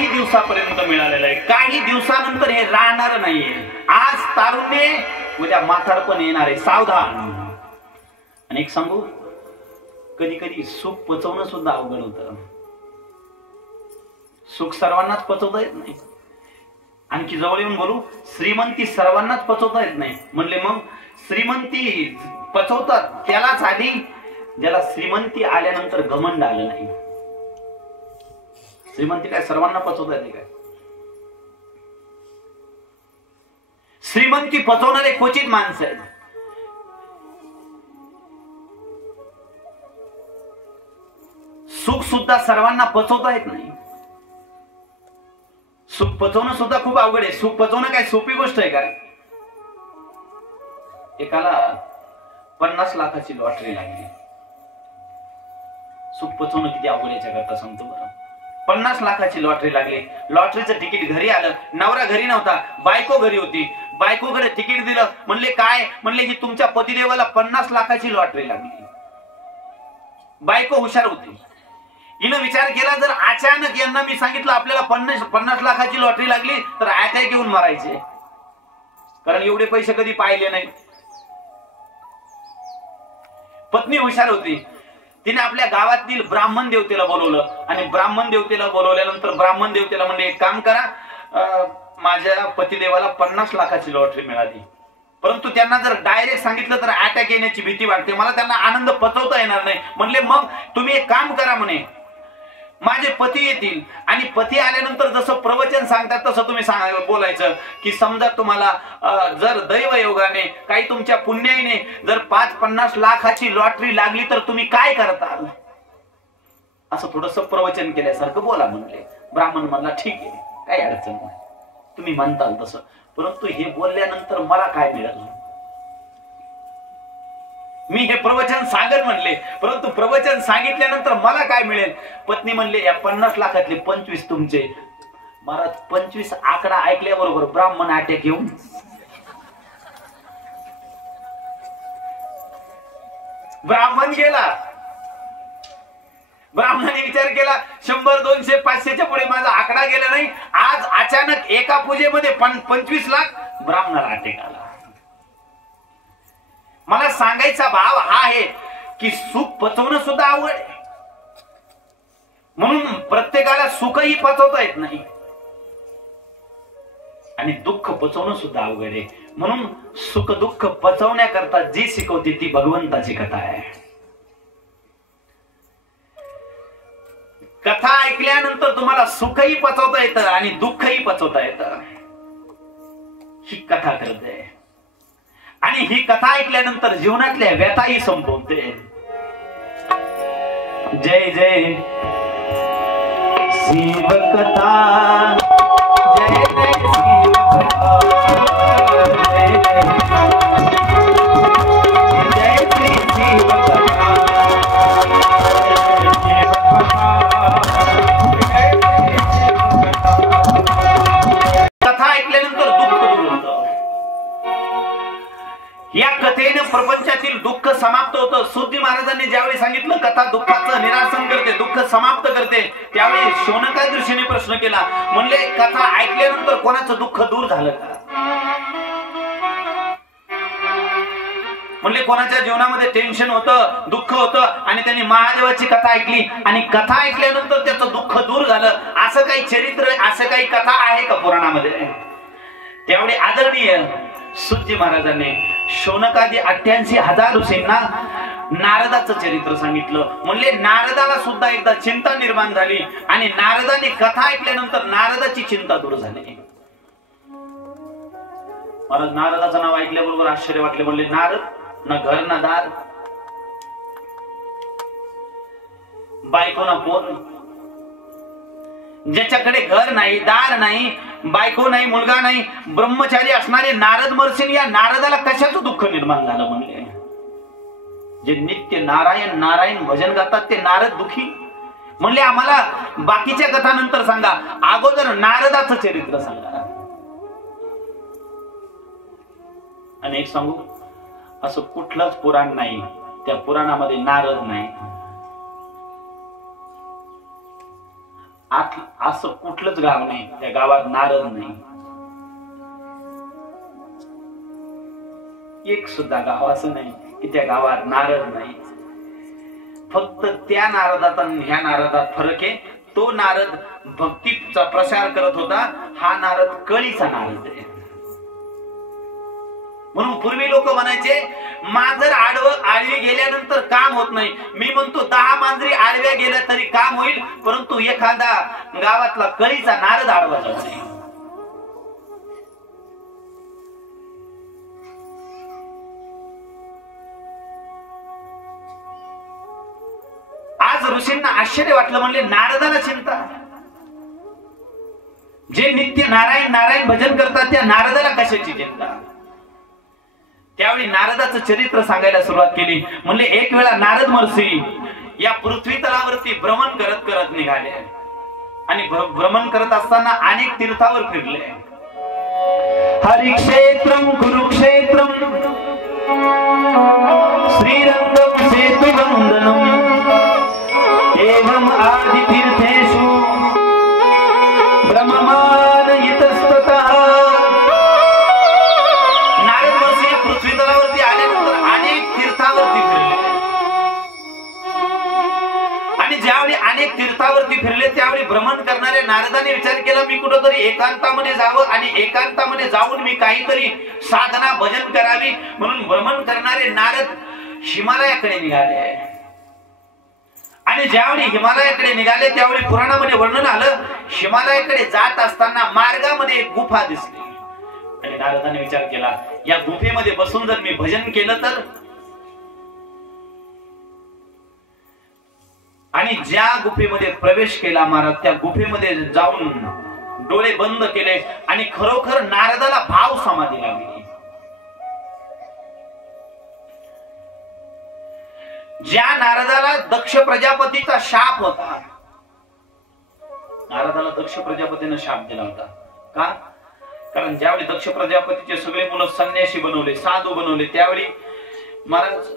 दिवसापर्यंत मिळालेलं आहे. काही दिवसानंतर हे राहणार नाहीये. आज तारुण्य, उद्या म्हातारपण येणार आहे. सावधान. आणि एक सांगू, कधी कधी सुख पचवणं सुद्धा अवघड होतं. सुख सर्वांनाच पचवता येत नाही. आणखी जवळ येऊन बोलू, श्रीमंती सर्वांनाच पचवता येत नाही. म्हणले मग श्रीमंती पचवतात त्यालाच आली ज्याला श्रीमंती आल्यानंतर घमंड आलं नाही. श्रीमंती काय सर्वांना पचवता येते काय? श्रीमंती पचवणारे क्वचित माणसं आहेत. सुख सुद्धा सर्वांना पचवता येत नाही. सुख पचवणं सुद्धा खूप अवघड आहे. सुख पचवणं काय सोपी गोष्ट आहे काय? एकाला 50 लाखाची लॉटरी लागली. सुख पचवणं किती अवघड याच्या करता सांगतो बरं. 50 लाखाची लॉटरी लागली. लॉटरीचं तिकीट घरी आलं. नवरा घरी नव्हता, बायको घरी होती. बायकोकडे तिकीट दिलं. म्हणले काय? म्हणले की तुमच्या पतिदेवाला 50 लाखाची लॉटरी लागली. बायको हुशार होती. हिनं विचार केला, जर अचानक यांना मी सांगितलं आपल्याला 50 लाखाची लॉटरी लागली तर अटॅक घेऊन मारायचे, कारण एवढे पैसे कधी पाहिले नाही. पत्नी हुशार होती. तिने आपल्या गावातील ब्राह्मण देवतेला बोलवलं आणि ब्राह्मण देवतेला बोलवल्यानंतर ब्राह्मण देवतेला म्हणले एक काम करा, माझ्या पतिदेवाला 50 लाखाची लॉटरी मिळाली. परंतु त्यांना जर डायरेक्ट सांगितलं तर अटॅक येण्याची भीती वाटते, मला त्यांना आनंद पचवता येणार नाही. म्हणले मग तुम्ही एक काम करा, म्हणे माझे पती येतील आणि पती आल्यानंतर जसं प्रवचन सांगतात तसं तुम्ही बोलायचं की समजा तुम्हाला जर दैवयोगाने काही तुमच्या पुण्याईने जर 50 लाखाची लॉटरी लागली तर तुम्ही काय करताल, असं थोडंसं प्रवचन केल्यासारखं बोला म्हणले. ब्राह्मण म्हणला ठीक आहे, काही अडचण नाही. तुम्ही म्हणताल तसं, परंतु हे बोलल्यानंतर मला काय मिळालं? मी हे प्रवचन सांगत म्हणले, परंतु प्रवचन सांगितल्यानंतर मला काय मिळेल? पत्नी म्हणले या 50 लाखातले 25 तुमचे. महाराज 25 आकडा ऐकल्याबरोबर ब्राह्मण अटॅक येऊन ब्राह्मण गेला. ब्राह्मणाने विचार केला 100, 200, 500च्या पुढे माझा आकडा गेला नाही. आज अचानक एका पूजेमध्ये 25 लाख ब्राह्मणाला अटॅक आला. मला सांगायचा भाव हा आहे की सुख पचवणं सुद्धा अवघड आहे. म्हणून प्रत्येकाला सुखही पचवता येत नाही आणि दुःख पचवणं सुद्धा अवघड आहे. म्हणून सुख दुःख पचवण्याकरता जी शिकवते ती भगवंताची कथा आहे. कथा ऐकल्यानंतर तुम्हाला सुखही पचवता येतं आणि दुःखही पचवता येतं. ही कथा करते आणि ही कथा ऐकल्यानंतर जीवनातल्या व्यथाही संपवते. जय जय शिव कथा, जय जय शिव कथा, जय जय श्री शिव कथा, कथा ऐकल्यानंतर दुःख दूर होतं. या कथेने प्रपंचातील दुःख समाप्त होतं. सुद्धी महाराजांनी ज्यावेळी सांगितलं कथा दुःखाचं निरासन करते, दुःख समाप्त करते, त्यावेळी शौनकादी ऋषीने प्रश्न केला. म्हणले कथा ऐकल्यानंतर कोणाचं दुःख दूर झालं का? म्हणले कोणाच्या जीवनामध्ये टेन्शन होतं, दुःख होतं आणि त्यांनी महादेवाची कथा ऐकली आणि कथा ऐकल्यानंतर त्याचं दुःख दूर झालं. असं काही चरित्र, असं काही कथा आहे का पुराणामध्ये? त्यावेळी आदरणीय सुद्धी महाराजांनी शौनकादी 88,000 ऋषींना नारदाचं चरित्र सांगितलं. म्हणले नारदाला सुद्धा एकदा चिंता निर्माण झाली आणि नारदाने कथा ऐकल्यानंतर नारदाची चिंता दूर झाली. महाराज नारदाचं नाव ऐकल्याबरोबर आश्चर्य वाटले. म्हणले नारद ना घर ना दार, बायको ना पोर, ज्याच्याकडे घर नाही, दार नाही, बायको नाही, मुलगा नाही, ब्रह्मचारी असणारे नारद महर्षी, या नारदाला कशाचं दुःख निर्माण झालं? म्हणले जे नित्य नारायण नारायण भजन गातात ते नारद दुखी. म्हणले आम्हाला बाकीच्या कथा नंतर सांगा, अगोदर नारदाचं चरित्र सांगा. आणि एक सांगू, असं कुठलंच पुराण नाही त्या पुराणामध्ये नारद नाही. असं कुठलंच गाव नाही त्या गावात नारद नाही. एक सुद्धा गाव असं नाही की त्या गावात नारद नाही. फक्त त्या नारदात आणि ह्या नारदात फरक आहे. तो नारद भक्तीचा प्रसार करत होता, हा नारद कळीचा नारद आहे. म्हणून पूर्वी लोक म्हणायचे मांजर आडवी गेल्यानंतर काम होत नाही. मी म्हणतो 10 मांजरी आडव्या गेल्या तरी काम होईल, परंतु एखादा गावातला कळीचा नारद आडवा जाऊ नये. आज ऋषींना आश्चर्य वाटलं. म्हणले नारदाला चिंता, जे नित्य नारायण नारायण भजन करतात त्या नारदाला कशाची चिंता? त्यावेळी नारदाचं चरित्र सांगायला सुरुवात केली. म्हणले एक वेळा नारद महर्षी या पृथ्वी तलावरती भ्रमण करत करत निघाले आणि भ्रमण करत असताना अनेक तीर्थावर फिरले. हरिक्षेत्रम कुरुक्षेत्रम श्रीरंगम सेतुवंदनम एवं आदि तीर्थेषु ब्रह्ममान इतस्ततः. नारद महर्षी पृथ्वी तलावरती आल्यानंतर अनेक तीर्थावरती फिरले आणि ज्यावेळी अनेक तीर्थावरती फिरले त्यावेळी भ्रमण करणाऱ्या नारदाने विचार केला मी कुठेतरी एकांतामध्ये जावं आणि एकांतामध्ये जाऊन मी काहीतरी साधना भजन करावी. म्हणून भ्रमण करणारे नारद हिमालयाकडे निघाले आणि ज्यावेळी हिमालयाकडे निघाले त्यावेळी पुराणामध्ये वर्णन आलं, हिमालयाकडे जात असताना मार्गामध्ये एक गुफा दिसली आणि नारदाने विचार केला या गुफेमध्ये बसून जर मी भजन केलं तर. आणि ज्या गुफेमध्ये प्रवेश केला महाराज, त्या गुफेमध्ये जाऊन डोळे बंद केले आणि खरोखर नारदाला भाव समाधी लागली. ज्या नारदाला दक्ष प्रजापतीचा शाप होता, नारदाला दक्ष प्रजापतीने शाप दिला होता. का? कारण ज्यावेळी दक्ष प्रजापतीचे सगळे मुलं संन्यासी बनवले, साधू बनवले, त्यावेळी महाराज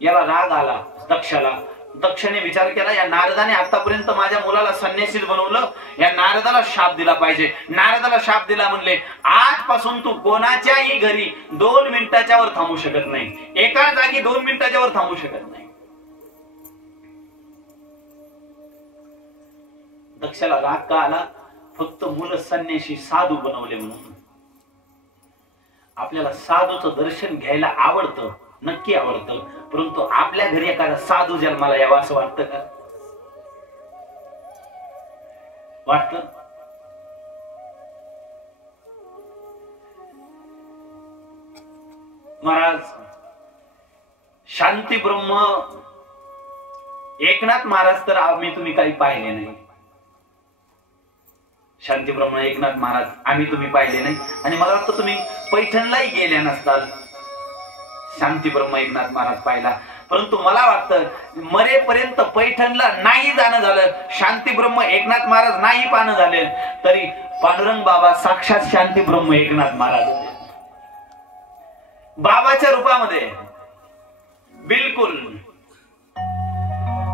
याला राग आला दक्षाला. दक्षाने विचार केला, या नारदाने आतापर्यंत माझ्या मुलाला संन्यासीच बनवलं, या नारदाला शाप दिला पाहिजे. नारदाला शाप दिला, म्हणले आजपासून तू कोणाच्याही घरी 2 मिनिटाच्या वर थांबू शकत नाही, एका जागी 2 मिनिटाच्या वर थांबू शकत नाही. दक्षाला राग का आला? फक्त मुलं संन्यासी साधू बनवले म्हणून. आपल्याला साधूचं दर्शन घ्यायला आवडतं, नक्की आवडतं, परंतु आपल्या घरी एखादा साधू जन्माला यावा असं वाटतं का? वाटतं? महाराज शांती ब्रह्म एकनाथ महाराज तर आम्ही तुम्ही काही पाहिले नाही. शांती ब्रह्म एकनाथ महाराज आम्ही तुम्ही पाहिले नाही, आणि मला वाटतं तुम्ही पैठणलाही गेल्या नसताल शांती ब्रह्म एकनाथ महाराज पाहिला. परंतु मला वाटतं मरेपर्यंत पैठणला नाही जाणं झालं, शांती ब्रह्म एकनाथ महाराज नाही पाहणं झाले, तरी पांडुरंग बाबा साक्षात शांती ब्रह्म एकनाथ महाराज होते. बाबाच्या रूपामध्ये बिलकुल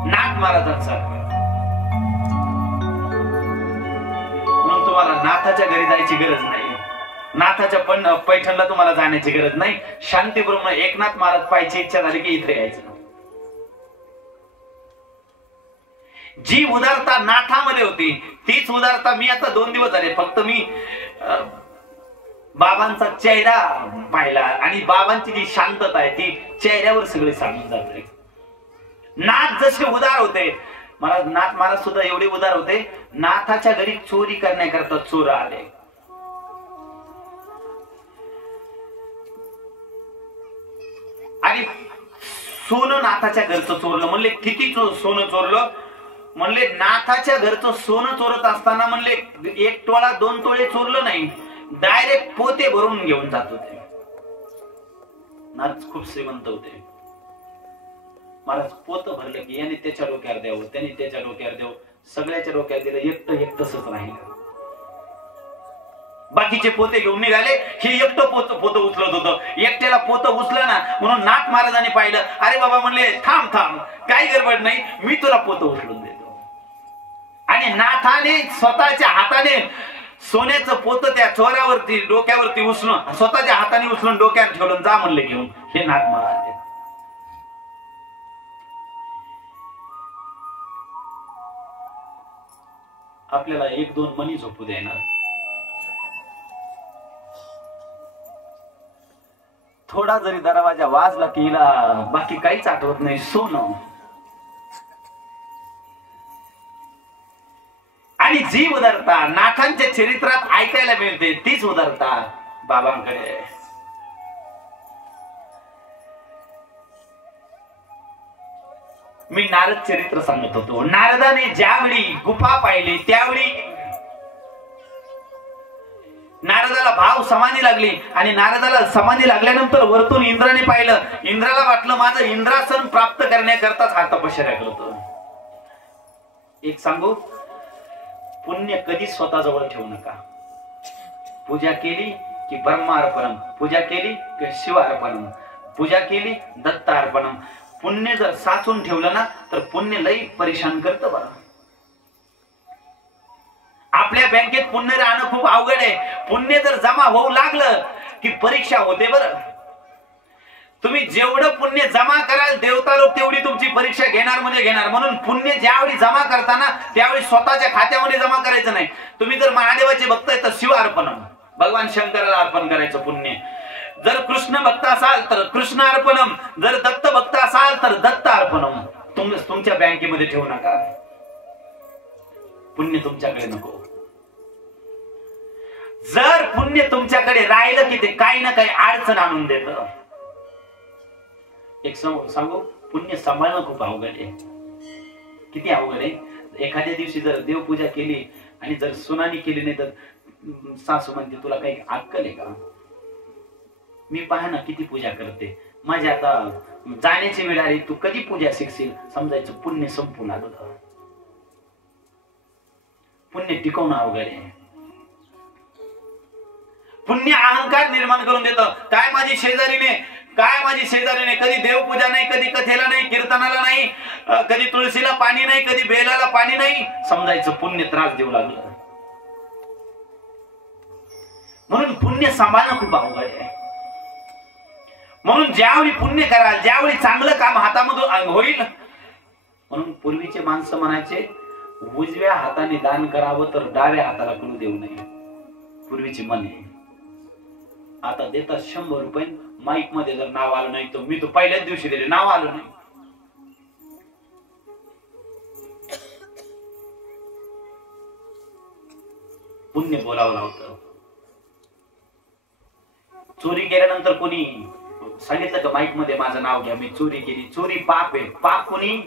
नाथ महाराजांसारखं. म्हणून तुम्हाला नाथाच्या घरी जायची गरज नाही, नाथाच्या पैठणला तुम्हाला जाण्याची गरज नाही. शांती ब्रह्म एकनाथ महाराज पाहायची इच्छा झाली की इथे यायचं. जी उदारता नाथामध्ये होती तीच उदारता मी आता 2 दिवस झाले फक्त मी बाबांचा चेहरा पाहिला, आणि बाबांची जी शांतता आहे ती चेहऱ्यावर सगळे सांगून जाते. नाथ जसे उदार होते, महाराज नाथ महाराज सुद्धा एवढे उदार होते, नाथाच्या घरी चोरी करण्याकरता चोर आले. आणि सोनं नाथाच्या घरचं चोरलं. म्हणले किती सोनं चोरलं? म्हणले नाथाच्या घरचं सोनं चोरत असताना म्हणले 1 तोळा 2 तोळे चोरलं नाही, डायरेक्ट पोते भरून घेऊन जात होते. नाथ खूप श्रीमंत होते. महाराज पोत भरलं की याने त्याच्या डोक्यावर द्यावं, त्याने त्याच्या डोक्यावर द्यावं, सगळ्याच्या डोक्यावर दिलं, एकटं तसंच राहिलं. बाकीचे पोते घेऊन निघाले, हे एकटं पोतं उचलत होतं. एकट्याला पोतं उचलं ना म्हणून नाथ महाराजांनी पाहिलं. अरे बाबा म्हणले थांब थांब, काही गडबड नाही, मी तुला पोतं उचलून देतो. आणि नाथाने स्वतःच्या हाताने सोन्याचं पोतं त्या चोऱ्यावरती डोक्यावरती उचलून, स्वतःच्या हाताने उचलून डोक्यावर ठेवलं, जा म्हणले घेऊन. हे नाथ महाराज. आपल्याला 1-2 मनी झोपू देणार, थोडा जरी दरवाजा वाजला की हिला बाकी काहीच आठवत नाही, सोनं. आणि जी उदारता नाथांच्या चरित्रात ऐकायला मिळते तीच उदारता बाबांकडे. मी नारद चरित्र सांगत होतो. नारदाने ज्यावेळी गुफा पाहिली त्यावेळी नारदाला भाव समाधी लागली, आणि नारदाला समाधी लागल्यानंतर वरतून इंद्राने पाहिलं. इंद्राला वाटलं माझं इंद्रासन प्राप्त करण्याकरताच हा तपश्चर्या करतो. एक सांगू, पुण्य कधी स्वतःजवळ ठेवू नका. पूजा केली की ब्रह्मार्पणम, पूजा केली की शिवार्पणम, पूजा केली दत्तार्पणम. पुण्य जर साचून ठेवलं ना तर पुण्य लई परेशान करतं बरं. आपल्या बँकेत पुण्य राहणं खूप अवघड आहे. पुण्य जर जमा होऊ लागलं की परीक्षा होते बरं. तुम्ही जेवढं पुण्य जमा कराल देवता लोक तेवढी तुमची परीक्षा घेणार म्हणजे घेणार. म्हणून पुण्य ज्यावेळी जमा करताना त्यावेळी स्वतःच्या खात्यामध्ये जमा करायचं नाही. तुम्ही जर महादेवाचे भक्त आहे तर शिव अर्पणम, भगवान शंकराला अर्पण करायचं पुण्य. जर कृष्ण भक्त असाल तर कृष्ण अर्पणम, जर दत्त भक्त असाल तर दत्त अर्पणम. तुमच्या बँकेमध्ये ठेवू नका, पुण्य तुमच्याकडे नको. जर पुण्य तुमच्याकडे राहिलं की ते काही ना काही अडचण आणून देत. एक सांगू, पुण्य सांभाळणं खूप अवघड आहे. किती अवघड आहे. एखाद्या दिवशी जर देवपूजा केली आणि जर सुनानी केली नाही तर सासू म्हणते तुला काही अक्कल आहे का? मी पहा ना किती पूजा करते, माझी आता जाण्याची वेळ आली, तू कधी पूजा शिकशील? समजायचं पुण्य संपू लागलं. पुण्य टिकवणं अवघड आहे. पुण्य अहंकार निर्माण करून देतं. काय माझी शेजारीने कधी देवपूजा नाही, कधी कथेला नाही, कीर्तनाला नाही, कधी तुळशीला पाणी नाही, कधी बेलाला पाणी नाही, समजायचं पुण्य त्रास देऊ लागलं. म्हणून पुण्य सांभाळणं खूप अवघड आहे. म्हणून ज्यावेळी पुण्य कराल, ज्यावेळी चांगलं काम हातामधून होईल, म्हणून पूर्वीचे माणसं म्हणायचे उजव्या हाताने दान करावं तर डाव्या हाताला कळू देऊ नये. पूर्वीची म्हणे. आता देतात 100 रुपये, माईक मध्ये जर नाव आलं नाही तर मी तो पहिल्याच दिवशी दिले, नाव आलं नाही. पुण्य बोलावं लावतं. चोरी केल्यानंतर कोणी सांगितलं का माईक मध्ये माझं नाव घ्या, मी चोरी केली? चोरी पाप आहे. पाप कोणी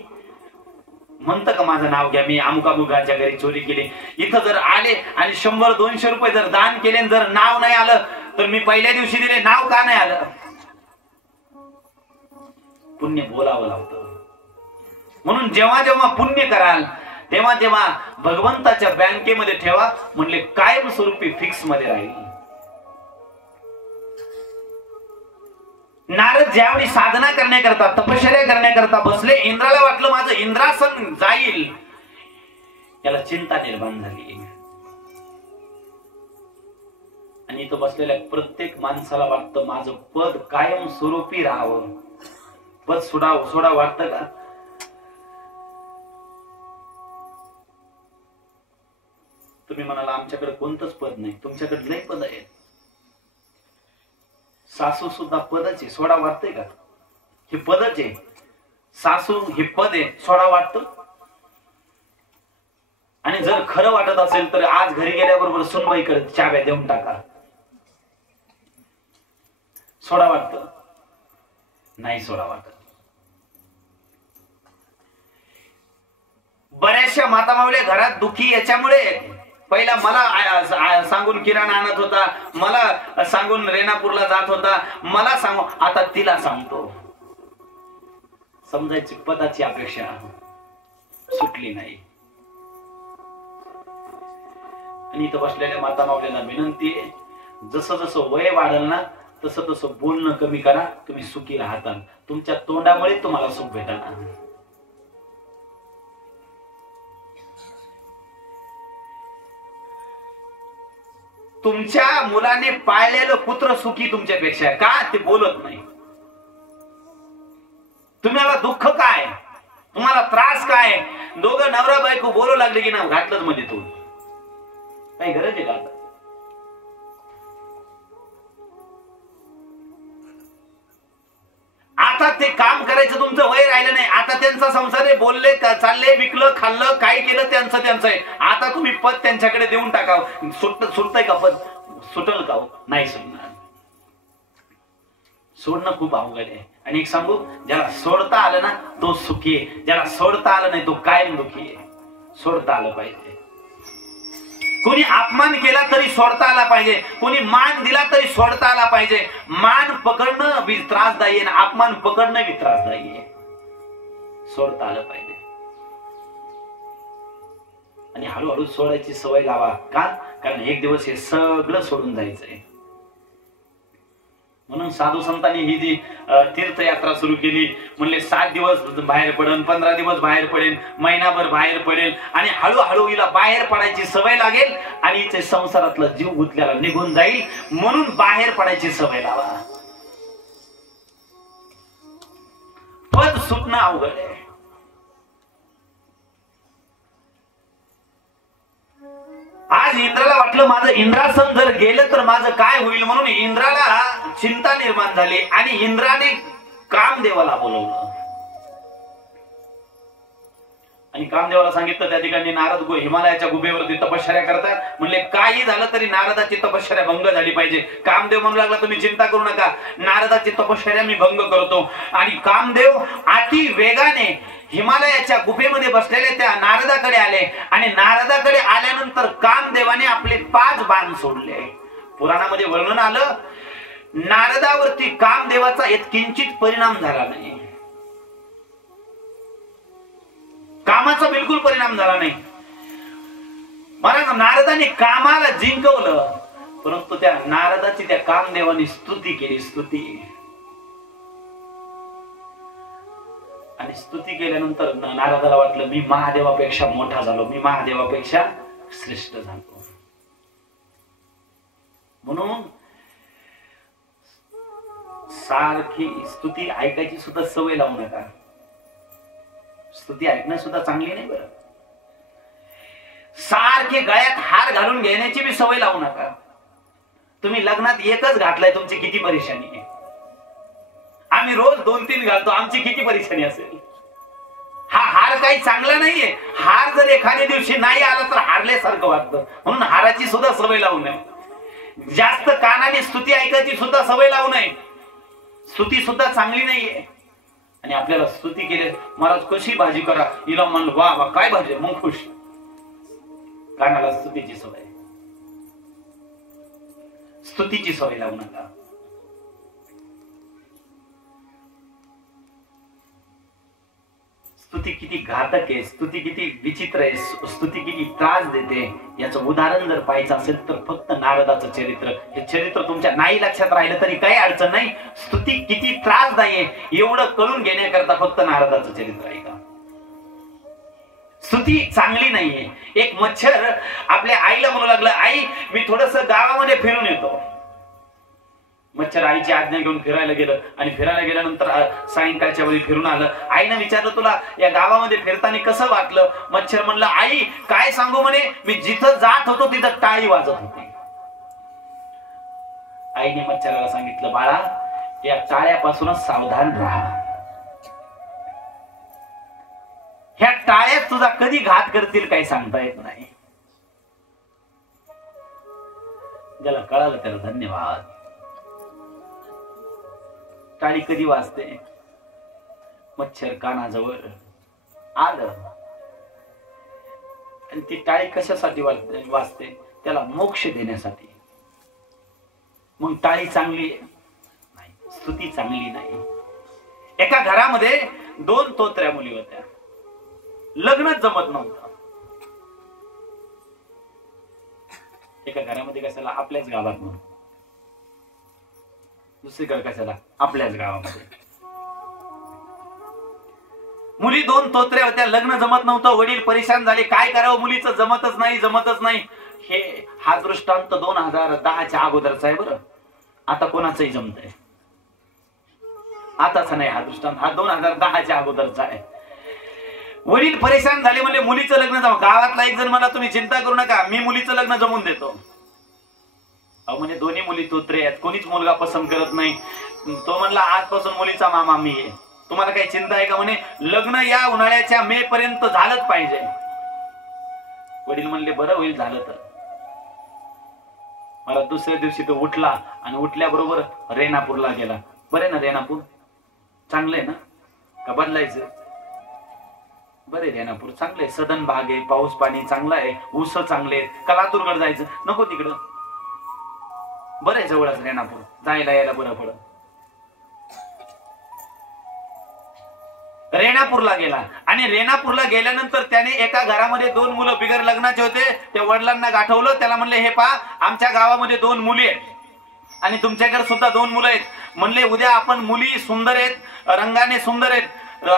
म्हणतं का माझं नाव घ्या, मी अमुकामुकाच्या घरी चोरी केली? इथं जर आले आणि 100-200 रुपये जर दान केले, जर नाव नाही आलं तर मी पहिल्या दिवशी दिले, नाव का नाही आलं? पुण्य बोलावं लावतं. म्हणून जेव्हा जेव्हा पुण्य कराल तेव्हा तेव्हा भगवंताच्या बँकेमध्ये ठेवा, म्हणले कायमस्वरूपी फिक्स मध्ये राहील. नारद ज्यावेळी साधना करण्याकरता, तपश्चर्या करण्याकरता बसले, इंद्राला वाटलं माझं इंद्रासन जाईल, याला चिंता निर्माण झाली. आणि इथं बसलेल्या प्रत्येक माणसाला वाटतं माझं पद कायम स्वरूपी राहावं. पद सोडा वाटतं का? तुम्ही म्हणाला आमच्याकडे कोणतंच पद नाही. तुमच्याकडे लय पद आहेत. सासू सुद्धा पदच आहे, सोडा वाटतंय का? हे पदच आहे. सासू हे पद आहे, सोडा वाटतं. आणि जर खरं वाटत असेल तर आज घरी गेल्याबरोबर सुनबाईकडे चाव्या देऊन टाका. सोडा वाटतं? नाही सोडा वाटत. बऱ्याचशा माता मावल्या घरात दुखी याच्यामुळे, पहिला मला सांगून किराणा आणत होता, मला सांगून रेणापूरला जात होता, मला सांगू, आता तिला सांगतो. समजायची पदाची अपेक्षा सुटली नाही. आणि इथं बसलेल्या माता मावल्याला विनंती आहे, जसं जसं वय वाढल ना तसं तसं बोलणं कमी करा. तुम्ही सुखी राहता. तुमच्या तोंडामुळे तुम्हाला सुख भेटणार. तुमच्या मुलाने पाळलेलं कुत्र सुखी तुमच्यापेक्षा का? ते बोलत नाही. तुम्हाला दुःख काय, तुम्हाला त्रास काय? दोघं नवरा बायको बोलू लागले की ना घातलंच मध्ये तू. काही गरज आहे का? आता ते काम करायचं तुमचं वय राहिलं नाही. आता त्यांचा संसार आहे, बोलले, चालले, विकलं, खाल्लं, काय केलं त्यांचं आहे. आता तुम्ही पद त्यांच्याकडे देऊन टाकावं. सुटतंय का पद? सुटल का? नाही सुटणार. सोडणं खूप अवघड आहे. आणि एक सांगू, ज्याला सोडता आलं ना तो सुखी आहे, ज्याला सोडता आलं नाही तो कायम दुखी आहे. सोडता आलं पाहिजे. कोणी अपमान केला तरी सोडता आला पाहिजे, कोणी मान दिला तरी सोडता आला पाहिजे. मान पकडणं बी त्रासदायी आहे, अपमान पकडणं बी त्रासदायी आहे. सोडता आलं पाहिजे. आणि हळूहळू सोडायची सवय लावा. का? कारण एक दिवस हे सगळं सोडून जायचंय. म्हणून साधू संतांनी ही जी तीर्थयात्रा सुरू केली, म्हणले 7 दिवस बाहेर पडेल, 15 दिवस बाहेर पडेल, महिनाभर बाहेर पडेल, आणि हळूहळू हिला बाहेर पडायची सवय लागेल आणि हिचे संसारातला जीव गुंतलेला निघून जाईल. म्हणून बाहेर पडायची सवय लावा. पद सुटणं अवघड आहे. आज इंद्राला वाटलं माझं इंद्रासन जर गेलं तर माझं काय होईल, म्हणून इंद्राला चिंता निर्माण झाली आणि इंद्राने कामदेवाला बोलवलं. आणि कामदेवाला सांगितलं त्या ठिकाणी नारद हिमालयाच्या गुहेवरती तपश्चर्या करतात. म्हणले काही झालं तरी नारदाची तपश्चर्या भंग झाली पाहिजे. कामदेव म्हणू लागला तुम्ही चिंता करू नका, नारदाची तपश्चर्या मी भंग करतो. आणि कामदेव अति वेगाने हिमालयाच्या गुफेमध्ये बसलेले त्या नारदाकडे आले आणि नारदाकडे आल्यानंतर कामदेवाने आपले 5 बाण सोडले. पुराणामध्ये वर्णन आलं, नारदावरती कामदेवाचा किंचित परिणाम झाला नाही, कामाचा बिलकुल परिणाम झाला नाही. मला नारदाने कामाला जिंकवलं, परंतु त्या नारदाची त्या कामदेवाने स्तुती केली, स्तुती. आणि स्तुती केल्यानंतर नारदाला वाटलं मी महादेवापेक्षा मोठा झालो, मी महादेवापेक्षा श्रेष्ठ झालो. म्हणून सारखी स्तुती ऐकायची सुद्धा सवय लावू नका. स्तुती ऐकणं सुद्धा चांगली नाही बरं. सारखे गळ्यात हार घालून घेण्याची बी सवय लावू नका. तुम्ही लग्नात एकच घातलाय, तुमची किती परेशानी आहे. आम्ही रोज 2-3 घालतो, आमची किती परेशानी असेल. हा हार काही चांगला नाहीये. हार जर एखाद्या दिवशी नाही आला तर हारल्यासारखं वाटतं. म्हणून हाराची सुद्धा सवय लावू नये. जास्त कानाने स्तुती ऐकायची सुद्धा सवय लावू नये. स्तुती सुद्धा चांगली नाहीये. आणि आपल्याला स्तुती केली, महाराज कशी भाजी करा, हिला म्हणलं वा वा काय भाजी, मग खुश. कानाला स्तुतीची सवय, स्तुतीची सवय लावू नका. स्तुती किती घातक आहे, स्तुती किती विचित्र आहे, स्तुती किती त्रास देते, याचं उदाहरण जर पाहायचं असेल तर फक्त नारदाचं चरित्र. हे चरित्र तुमच्या नाही लक्षात राहिलं तरी काही अडचण नाही. स्तुती किती त्रासदायी आहे एवढं कळून घेण्याकरता फक्त नारदाचं चरित्र आहे का. स्तुती चांगली नाहीये. एक मच्छर आपल्या आईला म्हणू लागलं, आई मी थोडस गावामध्ये फिरून येतो. मच्छर आईची आज्ञा घेऊन फिरायला गेलं आणि फिरायला गेल्यानंतर सायंकाळच्या वेळी फिरून आलं. आईने विचारलं तुला या गावामध्ये फिरताना कसं वाटलं. मच्छर म्हणलं आई काय सांगू म्हणे, मी जिथं जात होतो तिथं टाळी वाजत होती. आईने मच्छराला सांगितलं बाळा या टाळ्यापासूनच सावधान राहा. ह्या टाळ्यात तुझा कधी घात करतील काही सांगता येत नाही. ज्याला कळालं त्याला धन्यवाद. टाळी कधी वाजते, मच्छर कानाजवळ आलं आणि ती टाळी कशासाठी वाजते, त्याला मोक्ष देण्यासाठी. मग टाळी चांगली नाही, स्तुती चांगली नाही. एका घरामध्ये 2 तोत्र्या मुली होत्या, लग्नच जमत नव्हतं. एका घरामध्ये कशाला, आपल्याच गावात म्हणून, दुसरीकडे कशाला, आपल्याच गावामध्ये. मुली 2 तोत्र्या होत्या, लग्न जमत नव्हतं. वडील परेशान झाले, काय करावं, मुलीचं जमतच नाही, जमतच नाही. हा दृष्टांत 2010च्या अगोदरचा आहे बरं. आता कोणाचंही जमतंय, आताच नाही हा दृष्टांत, हा 2010च्या अगोदरचा आहे. वडील परेशान झाले, म्हणजे मुलीचं लग्न जमा. गावातला एक जण मला तुम्ही चिंता करू नका, मी मुलीचं लग्न जमवून देतो. म्हणजे दोन्ही मुली तोत्रे आहेत, कोणीच मुलगा पसंत करत नाही. तो म्हणला आजपासून मुलीचा मामा मी आहे, तुम्हाला काही चिंता आहे का म्हणे. लग्न या उन्हाळ्याच्या मे पर्यंत झालंच पाहिजे. वडील म्हणले बरं होईल झालं तर. मला दुसऱ्या दिवशी तो उठला आणि उठल्याबरोबर रेणापूरला गेला. बरे ना रेणापूर, चांगलंय ना का बदलायचं. बरे रेणापूर चांगलंय, सदन भाग आहे, पाऊस पाणी चांगला आहे, ऊस चांगले आहेत. का लातूरकडे जायचं नको, तिकडं बरं जवळच रेणापूर, जायला यायला बरं पडत. रेणापूरला गेला आणि रेणापूरला गेल्यानंतर त्याने एका घरामध्ये 2 मुलं बिगर लग्नाचे होते. त्या वडिलांना गाठवलं, त्याला म्हणले हे पहा आमच्या गावामध्ये 2 मुली आहेत आणि तुमच्याकडे सुद्धा 2 मुलं आहेत. म्हणले उद्या आपण, मुली सुंदर आहेत, रंगाने सुंदर आहेत,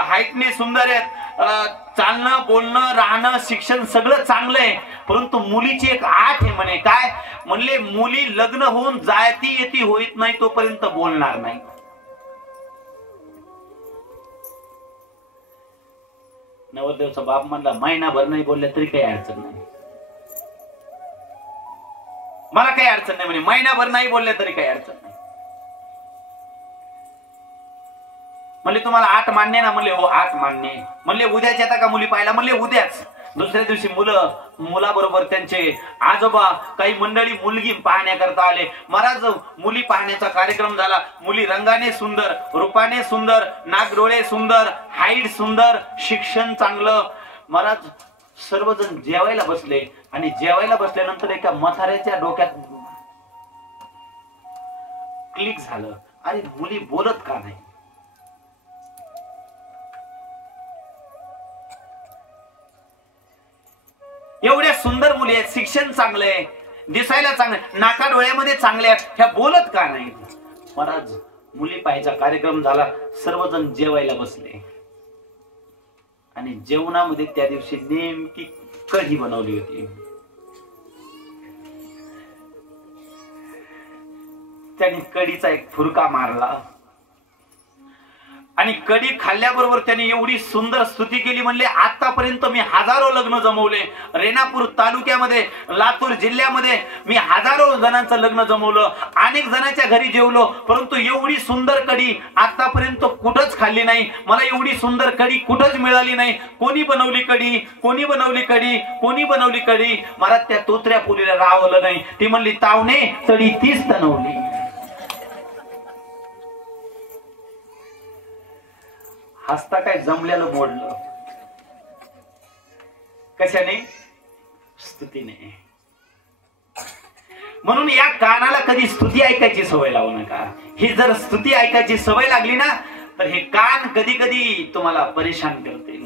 हाईटने सुंदर आहेत, चालणं बोलणं राहणं शिक्षण सगळं चांगलं आहे, परंतु मुलीची एक आठ आहे म्हणे. काय म्हणले, मुली लग्न होऊन जायती येती होईत नाही तोपर्यंत बोलणार नाही. नवरदेवचा बाप म्हणला महिनाभर नाही बोलले तरी काही अडचण नाही, मला काही अडचण नाही म्हणे, महिनाभर नाही बोलले तरी काही अडचण नाही. म्हणले तुम्हाला 8 मान्य ना? म्हणले हो 8 मान्य. म्हणले उद्याच येता का मुली पाहायला? म्हणले उद्याच. दुसऱ्या दिवशी मुलाबरोबर त्यांचे आजोबा काही मंडळी मुलगी पाहण्याकरता आले. महाराज मुली पाहण्याचा कार्यक्रम झाला. मुली रंगाने सुंदर, रूपाने सुंदर, नागडोळे सुंदर, हाईट सुंदर, शिक्षण चांगलं. महाराज सर्वजण जेवायला बसले आणि जेवायला बसल्यानंतर एका म्हाताऱ्याच्या डोक्यात क्लिक झालं, अरे मुली बोलत का नाही? एवढ्या सुंदर मुली आहेत, शिक्षण चांगलं आहे, दिसायला चांगलं, नाका डोळ्यामध्ये चांगले आहेत, ह्या बोलत का नाही? महाराज मुली पाहायचा कार्यक्रम झाला. सर्वजण जेवायला बसले आणि जेवणामध्ये त्या दिवशी नेमकी कढी बनवली होती. त्यांनी कढीचा एक फुरका मारला आणि कढी खाल्ल्याबरोबर त्यांनी एवढी सुंदर स्तुती केली. म्हणले आतापर्यंत मी हजारो लग्न जमवले, रेणापूर तालुक्यामध्ये, लातूर जिल्ह्यामध्ये मी हजारो जणांचं लग्न जमवलं, अनेक जणांच्या घरी जेवलो, परंतु एवढी सुंदर कढी आतापर्यंत कुठंच खाल्ली नाही. मला एवढी सुंदर कढी कुठंच मिळाली नाही. कोणी बनवली कढी? कोणी बनवली कढी? कोणी बनवली कढी? मला त्या तोत्र्या पुरीला रावलं नाही. ती म्हणली तावणे तडी तीच तनवली. हसता काय जमलेलं मोडलं. कशाने? स्तुतीने. म्हणून या कानाला कधी स्तुती ऐकायची सवय लावू नका. ही जर स्तुती ऐकायची सवय लागली ना तर हे कान कधी कधी तुम्हाला परेशान करते.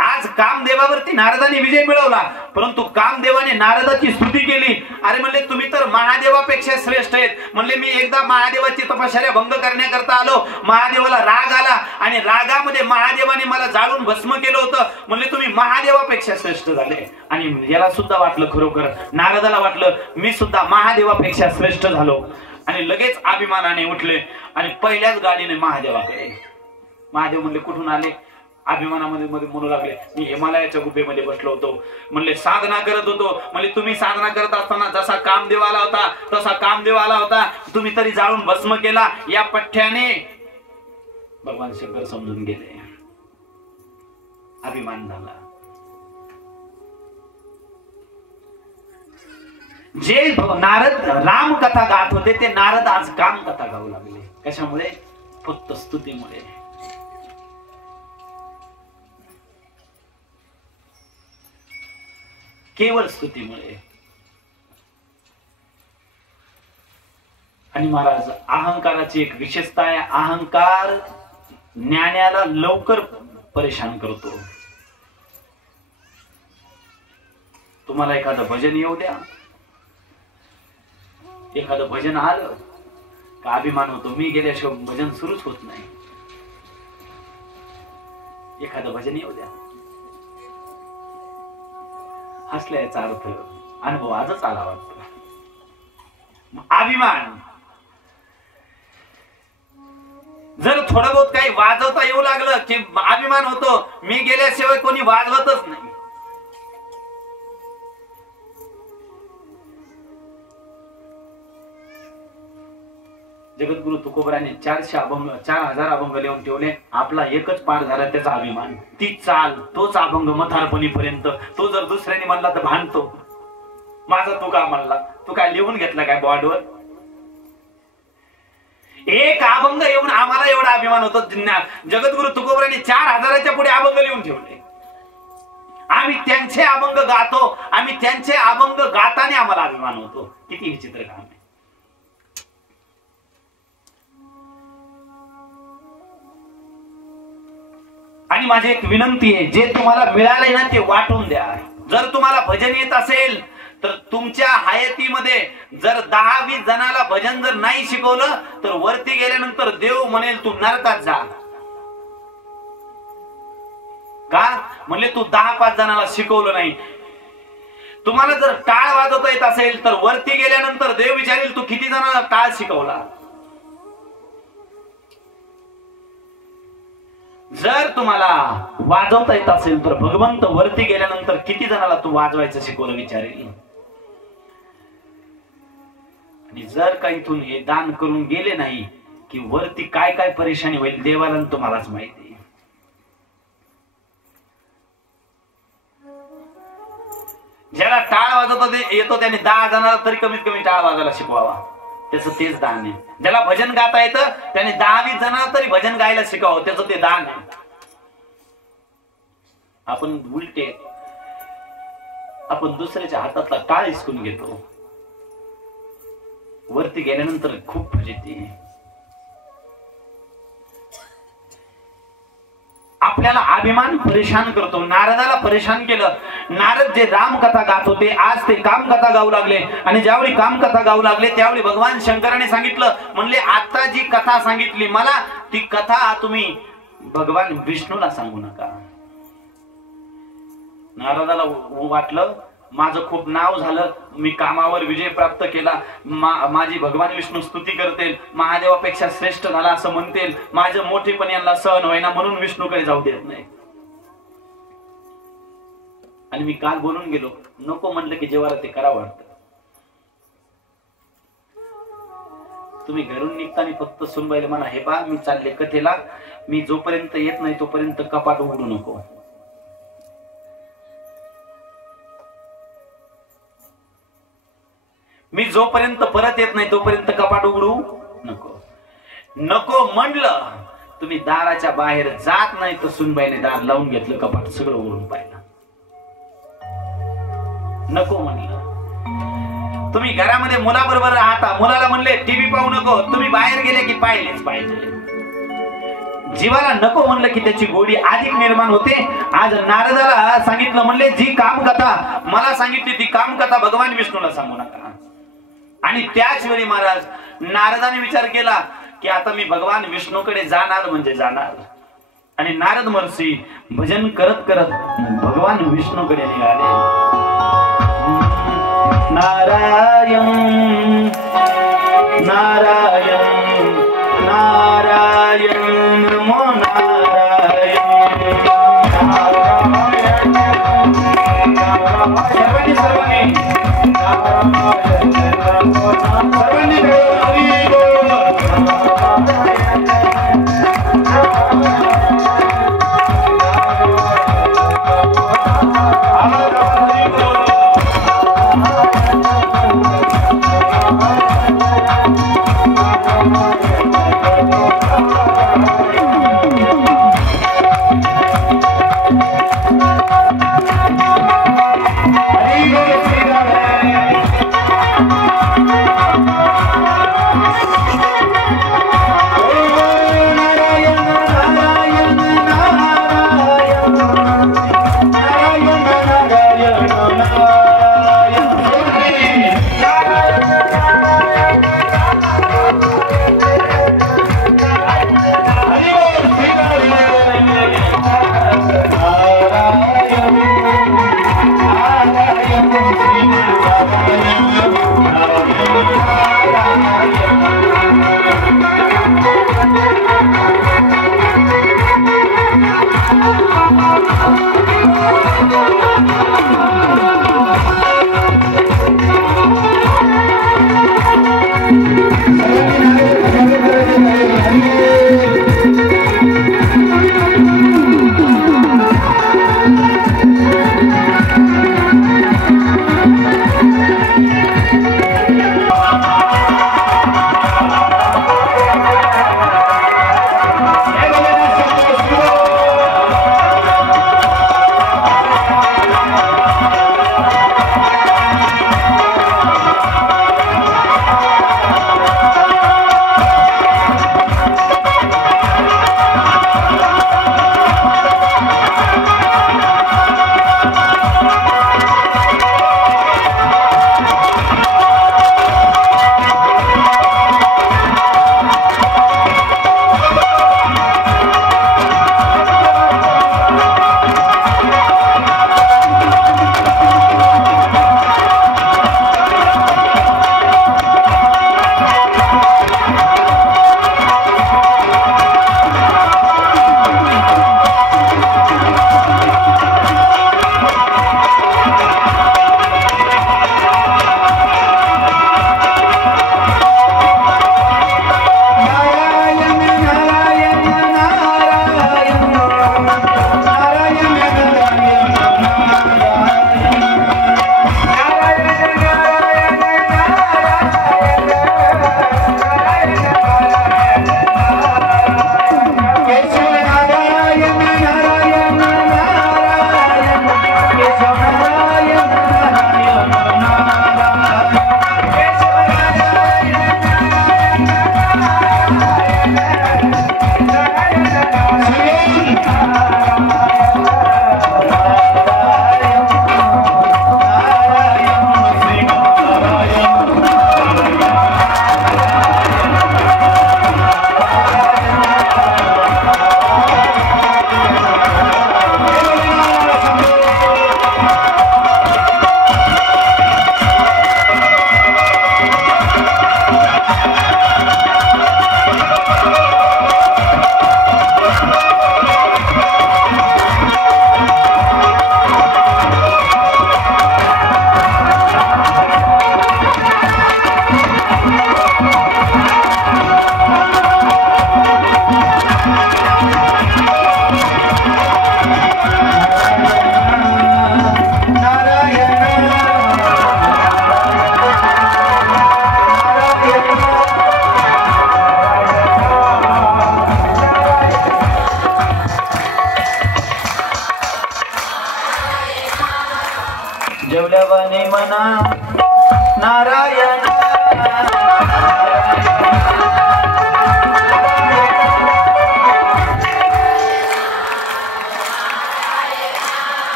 आज कामदेवावरती नारदाने विजय मिळवला, परंतु कामदेवाने नारदाची स्तुती केली. अरे म्हणले तुम्ही तर महादेवापेक्षा श्रेष्ठ आहेत. म्हणले मी एकदा महादेवाची तपश्चर्या भंग करण्याकरता आलो, महादेवाला राग आला आणि रागामध्ये महादेवाने मला जाळून भस्म केलं होतं. म्हणले तुम्ही महादेवापेक्षा श्रेष्ठ झाले. आणि याला सुद्धा वाटलं, खरोखर नारदाला वाटलं मी सुद्धा महादेवापेक्षा श्रेष्ठ झालो. आणि लगेच अभिमानाने उठले आणि पहिल्याच गाडीने महादेवाकडे. महादेव म्हणले कुठून आले? अभिमानामध्ये म्हणू लागले मी हिमालयाच्या गुफेमध्ये बसलो होतो. म्हणले साधना करत होतो. म्हणजे तुम्ही साधना करत असताना जसा कामदेव आला होता तसा कामदेव आला होता, तुम्ही तरी जाळून भस्म केला. या पठ्ठ्याने भगवान शंकर समजून गेले, अभिमान झाला. जे नारद राम कथा गात होते ते नारद आज काम कथा गाऊ लागले. कशामुळे? फक्त स्तुतीमुळे. केवळ स्तुतीमुळे. आणि महाराज अहंकाराची एक विशेषता आहे, अहंकार ज्ञानाला लवकर परेशान करतो. तुम्हाला एखादं भजन येऊ द्या, एखादं भजन आलं का अभिमान होतो, मी गेल्याशिवाय भजन सुरूच होत नाही. एखादं भजन येऊ द्या, हसल्याचा अर्थ अनुभव आजच आला वाटतो. अभिमान. जर थोडं बहुत काही वाजवता येऊ लागलं की अभिमान होतो, मी गेल्याशिवाय कोणी वाजवतच नाही. जगद्गुरु तुकोबराने 4000 अभंग लिहून ठेवले. आपला एकच पाठ झाला त्याचा अभिमान. ती चाल, तोच अभंग म्हातारपणीपर्यंत. तो जर दुसऱ्याने म्हणला तर भांडतो, माझा तू का म्हणला? तू काय लिहून घेतला काय बॉर्डवर? एक अभंग येऊन आम्हाला एवढा अभिमान होतो. जगद्गुरु तुकोबराने 4000च्या पुढे अभंग लिहून ठेवले. आम्ही त्यांचे अभंग गातो, आम्ही त्यांचे अभंग गाताने आम्हाला अभिमान होतो. किती विचित्र काम आहे. आणि माझी एक विनंती आहे, जे तुम्हाला मिळालंय ना ते वाटून द्या. जर तुम्हाला भजन येत असेल तर तुमच्या हयातीमध्ये जर 10-20 जणाला भजन जर नाही शिकवलं तर वरती गेल्यानंतर देव म्हणेल तू नरकात जा. का? म्हणले तू 10-5 जणाला शिकवलं नाही. तुम्हाला जर टाळ वाजवता येत असेल तर वरती गेल्यानंतर देव विचारेल तू किती जणांना टाळ शिकवला. जर तुम्हाला वाजवता येत असेल तर भगवंत वरती गेल्यानंतर किती जणाला तू वाजवायचं शिकवलं विचारेल. आणि जर का इथून हे दान करून गेले नाही की वरती काय काय परेशानी होईल देवाला आणि तुम्हालाच माहिती. ज्याला टाळ वाजवता येतो त्याने 10 जणांना तरी कमीत कमी टाळ वाजवायला शिकवावा, त्याचं तेच दान आहे. ज्याला भजन गाता येतं त्याने 10-20 जणांना तरी भजन गायला शिकावं, त्याचं ते दान आहे. आपण उलटे, आपण दुसऱ्याच्या हातातला टाळ हिसकून घेतो, वरती गेल्यानंतर खूप फजिती. आपल्याला अभिमान परेशान करतो. नारदाला परेशान केलं. नारद जे रामकथा गात होते आज ते कामकथा गाऊ लागले, आणि ज्यावेळी कामकथा गाऊ लागले त्यावेळी भगवान शंकराने सांगितलं, म्हणले आता जी कथा सांगितली मला ती कथा तुम्ही भगवान विष्णूला सांगू नका. नारदाला वाटलं माझं खूप नाव झालं, मी कामावर विजय प्राप्त केला, माझी भगवान विष्णू स्तुती करतील, महादेवापेक्षा श्रेष्ठ झाला असं म्हणतील, माझं मोठेपण यांना सहन होईना म्हणून विष्णूकडे जाऊ देत नाही. आणि मी काल बोलून गेलो, नको म्हणलं की जेव्हा ते करावं वाटतं. तुम्ही घरून निघताना फक्त सुनबाईला म्हणा, हे पहा मी चालले कथेला, मी जोपर्यंत येत नाही तोपर्यंत कपाट उघडू नको. मी जोपर्यंत परत येत नाही तोपर्यंत कपाट उघडू नको. नको म्हणलं तुम्ही दाराच्या बाहेर जात नाही तर सुनबाईने दार लावून घेतलं, कपाट सगळं उघडून पाहिलं. नको म्हणलं तुम्ही घरामध्ये मुलाबरोबर राहता, मुलाला म्हणले टीव्ही पाहू नको, तुम्ही बाहेर गेले की पाहिलेच पाहिजे. जीवाला नको म्हणलं की त्याची गोडी अधिक निर्माण होते. आज नारदाला सांगितलं, म्हणले जी कामकथा मला सांगितली ती कामकथा भगवान विष्णूला सांगू नका. आणि त्याच वेळी महाराज नारदाने विचार केला की आता मी भगवान विष्णूकडे जाणार म्हणजे जाणार. आणि नारद महर्षी भजन करत करत भगवान विष्णूकडे निघाले. नारायण नारायण नारायण नमो नारायण. सर्वांनी सर्वांनी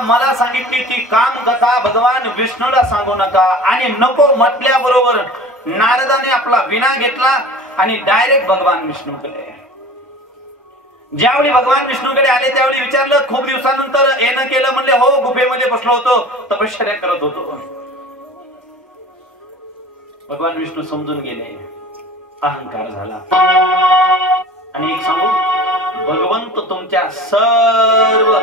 मला सांगितली ती काम कथा भगवान विष्णूला सांगू नका आणि नको म्हटल्याबरोबर नारदाने आपला विना घेतला आणि डायरेक्ट भगवान विष्णूकडे. ज्यावेळी भगवान विष्णूकडे आले त्यावेळी विचारलं, खूप दिवसानंतर येणं केलं. म्हणले हो, गुफेमध्ये बसलो होतो, तपश्चर्या करत होतो. भगवान विष्णू समजून गेले, अहंकार झाला. आणि एक सांगू, भगवंत तुमच्या सर्व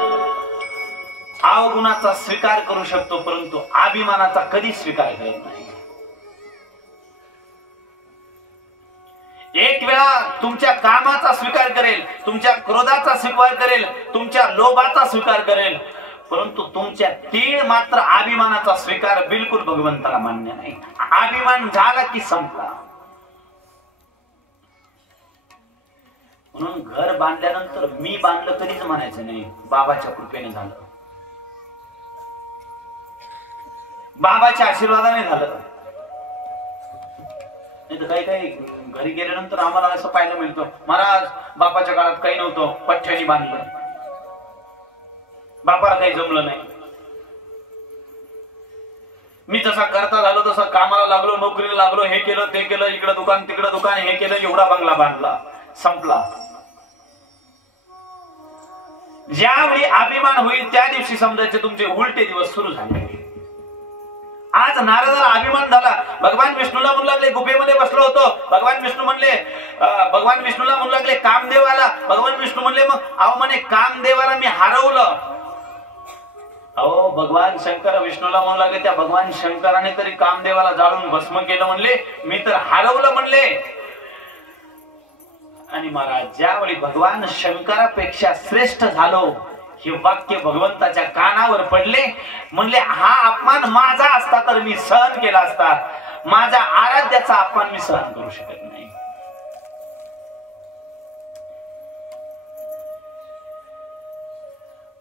अवगुणाचा स्वीकार करू शकतो, परंतु अभिमानाचा कधी स्वीकार करत नाही. एक वेळा तुमच्या कामाचा स्वीकार करेल, तुमच्या क्रोधाचा स्वीकार करेल, तुमच्या लोभाचा स्वीकार करेल, परंतु तुमच्या तीळ मात्र अभिमानाचा स्वीकार बिलकुल भगवंताला मान्य नाही. अभिमान झाला की संपला. म्हणून घर बांधल्यानंतर मी बांधलं कधीच म्हणायचं नाही, बाबाच्या कृपेने झालं, बाबाच्या आशीर्वादाने झालं. नाही तर काही काही घरी गेल्यानंतर आम्हाला असं पाहायला मिळतं, महाराज बापाच्या काळात काही नव्हतं, पठ्ठ्यानी बांधलं, बापाला काही जमलं नाही. मी जसा करता झालो तसं कामाला लागलो, नोकरीला लागलो, हे केलं ते केलं, इकडं दुकान तिकडं दुकान, हे केलं, एवढा बंगला बांधला, संपला. ज्यावेळी अभिमान होईल त्या दिवशी समजायचे तुमचे उलटे दिवस सुरू झाले. आज नारदाला अभिमान झाला. भगवान विष्णूला म्हणू लागले, गुफेमध्ये बसलो होतो. भगवान विष्णू म्हणले, भगवान विष्णूला म्हणू लागले कामदेवाला. भगवान विष्णू म्हणले, मग अहो म्हणे कामदेवाला मी हरवलं. अहो भगवान शंकर विष्णूला म्हणू लागले, त्या भगवान शंकराने तरी कामदेवाला जाळून भस्म केलं. म्हणले मी तर हरवलं म्हणले. आणि महाराज ज्यावेळी भगवान शंकरापेक्षा श्रेष्ठ झालो हे वाक्य भगवंताच्या कानावर पडले. म्हणले हा अपमान माझा असता तर मी सहन केला असता, माझ्या आराध्याचा अपमान मी सहन करू शकत नाही.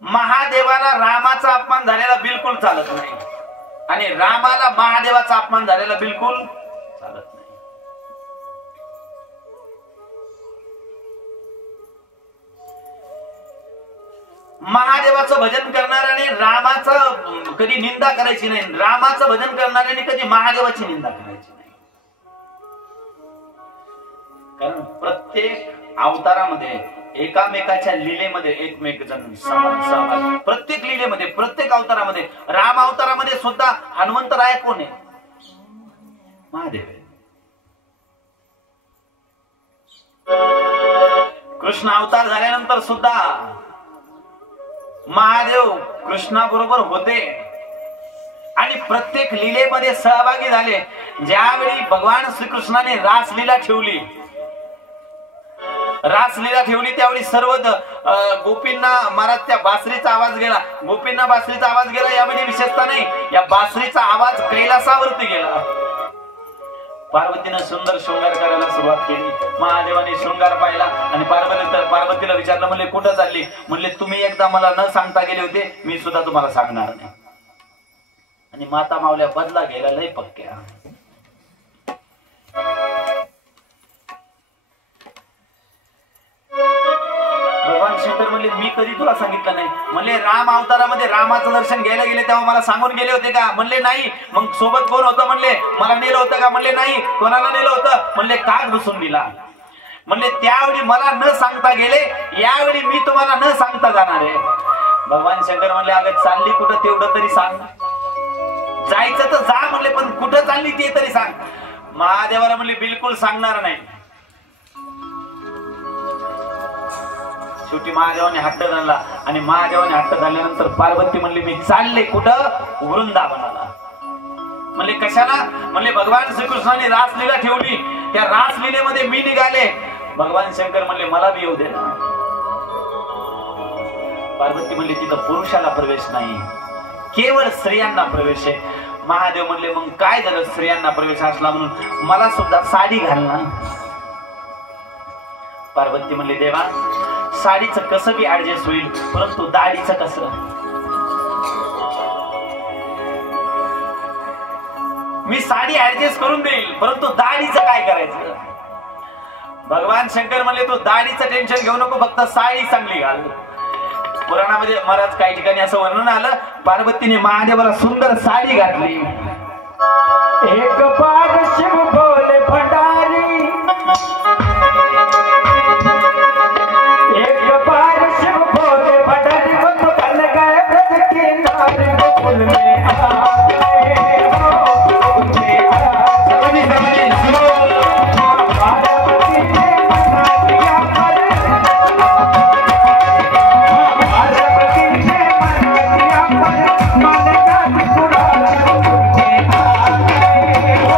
महादेवाला रामाचा अपमान झालेला बिलकुल चालत नाही आणि रामाला महादेवाचा अपमान झालेला बिलकुल चालत नाही. महादेवाचं भजन करणाऱ्याने रामाचं कधी निंदा करायची नाही, रामाचं भजन करणाऱ्याने कधी महादेवाची निंदा करायची नाही. कारण प्रत्येक अवतारामध्ये एकामेकाच्या लीलेमध्ये एकमेक जण सहभाग, प्रत्येक लीलेमध्ये, प्रत्येक अवतारामध्ये. राम अवतारामध्ये सुद्धा हनुमंतराय कोण आहे? महादेव आहे. कृष्ण अवतार झाल्यानंतर सुद्धा महादेव कृष्णाबरोबर होते आणि प्रत्येक लीलेमध्ये सहभागी झाले. ज्यावेळी भगवान श्रीकृष्णाने रासलीला ठेवली त्यावेळी सर्व गोपींना महाराज त्या बासरीचा आवाज गेला. गोपींना बासरीचा आवाज गेला यामध्ये विशेषता नाही, या बासरीचा आवाज कैलासावरती गेला. पार्वतीनं सुंदर शृंगार करायला सुरुवात केली. महादेवाने शृंगार पाहिला आणि पार्वतीला विचारलं, म्हणले कुठं चालली? म्हणले तुम्ही एकदा मला न सांगता गेले होते, मी सुद्धा तुम्हाला सांगणार नाही. आणि माता मावल्या बदला घ्यायला लय पक्क्या. भगवान शंकर म्हणले मी कधी तुला सांगितलं नाही. म्हणले राम अवतारामध्ये रामाचं दर्शन घ्यायला गेले तेव्हा मला सांगून गेले होते का? म्हणले नाही. मग सोबत कोण होतं? म्हणले मला नेलं होतं का? म्हणले नाही. कोणाला नेलं होतं? म्हणले काग घुसून दिला. म्हणले त्यावेळी मला न सांगता गेले, यावेळी मी तुम्हाला न सांगता जाणार आहे. भगवान शंकर म्हणले अगं चालली कुठं तेवढं तरी सांग. जायचं तर जा म्हणले, पण कुठं चालली ते तरी सांग. महादेवाला म्हणले बिलकुल सांगणार नाही. शेवटी महादेवाने हट्ट धरला आणि महादेवाने हट्ट धरल्यानंतर पार्वती म्हणली मी चालले कुठं? वृंदावनाला. म्हणले कशाला? म्हणले भगवान श्रीकृष्णाने रासलीला ठेवली, त्या रासलीलेमध्ये मी निघाले. भगवान शंकर म्हणले मला बी येऊ दे ना. पार्वती म्हणली तिथं पुरुषाला प्रवेश नाही, केवळ स्त्रियांना प्रवेश आहे. महादेव म्हणले मग काय झालं स्त्रियांना प्रवेश असला म्हणून? मला सुद्धा साडी घाल ना. पार्वती म्हणली देवा साडीचं कसं बी ऍडजस्ट होईल, परंतु दाढीचं कसं? मी साडी ऍडजस्ट करून देईल, परंतु दाढीचं काय करायचं? भगवान शंकर म्हणले तू दाढीचं टेन्शन घेऊ नको, फक्त साडी चांगली घाल. पुराणामध्ये महाराज काही ठिकाणी असं वर्णन आलं, पार्वतीने महादेवाला सुंदर साडी घातली. एक बार शिव बोले भंडारी, एक बार शिव बोले भंडारी, बन गए ब्रज के नारी, गोकुल में आ गए हो, गोकुल में आ गए। पार्वती ने मना दिया पर, पार्वती ने मना दिया पर, मन का टुकड़ा गोकुल में आ गए हो।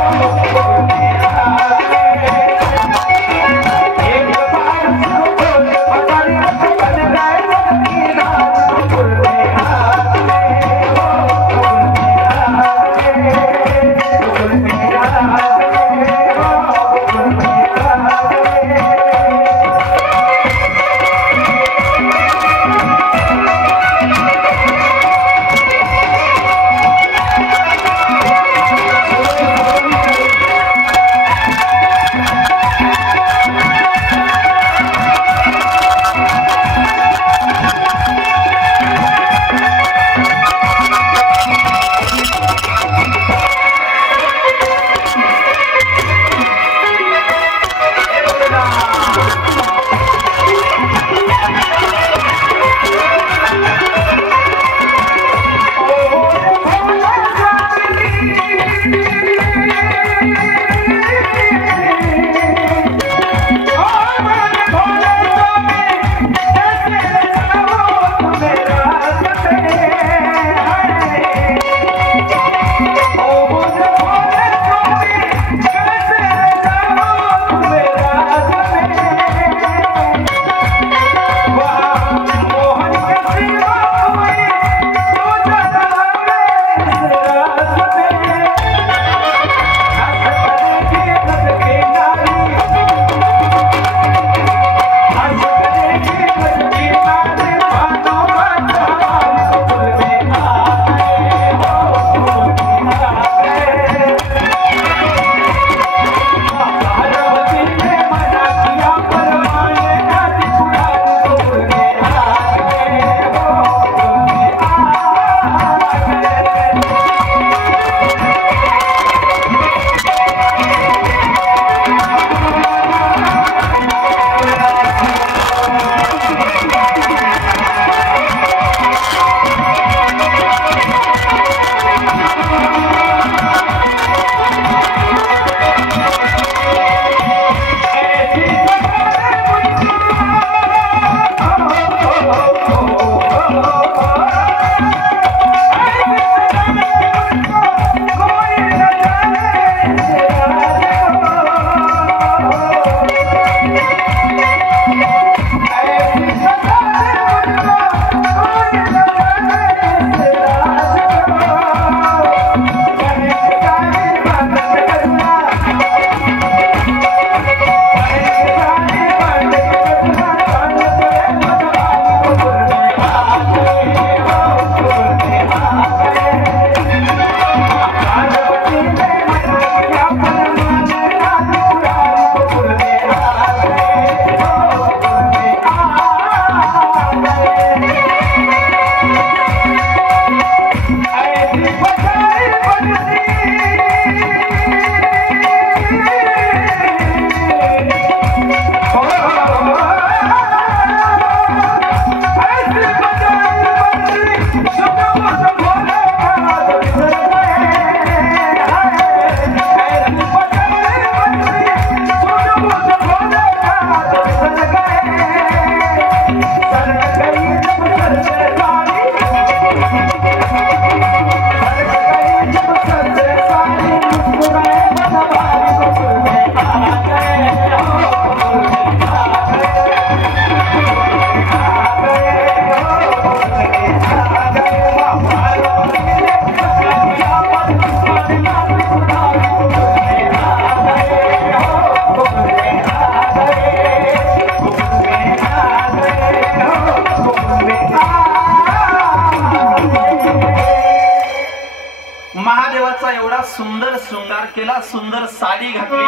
साडी घातली.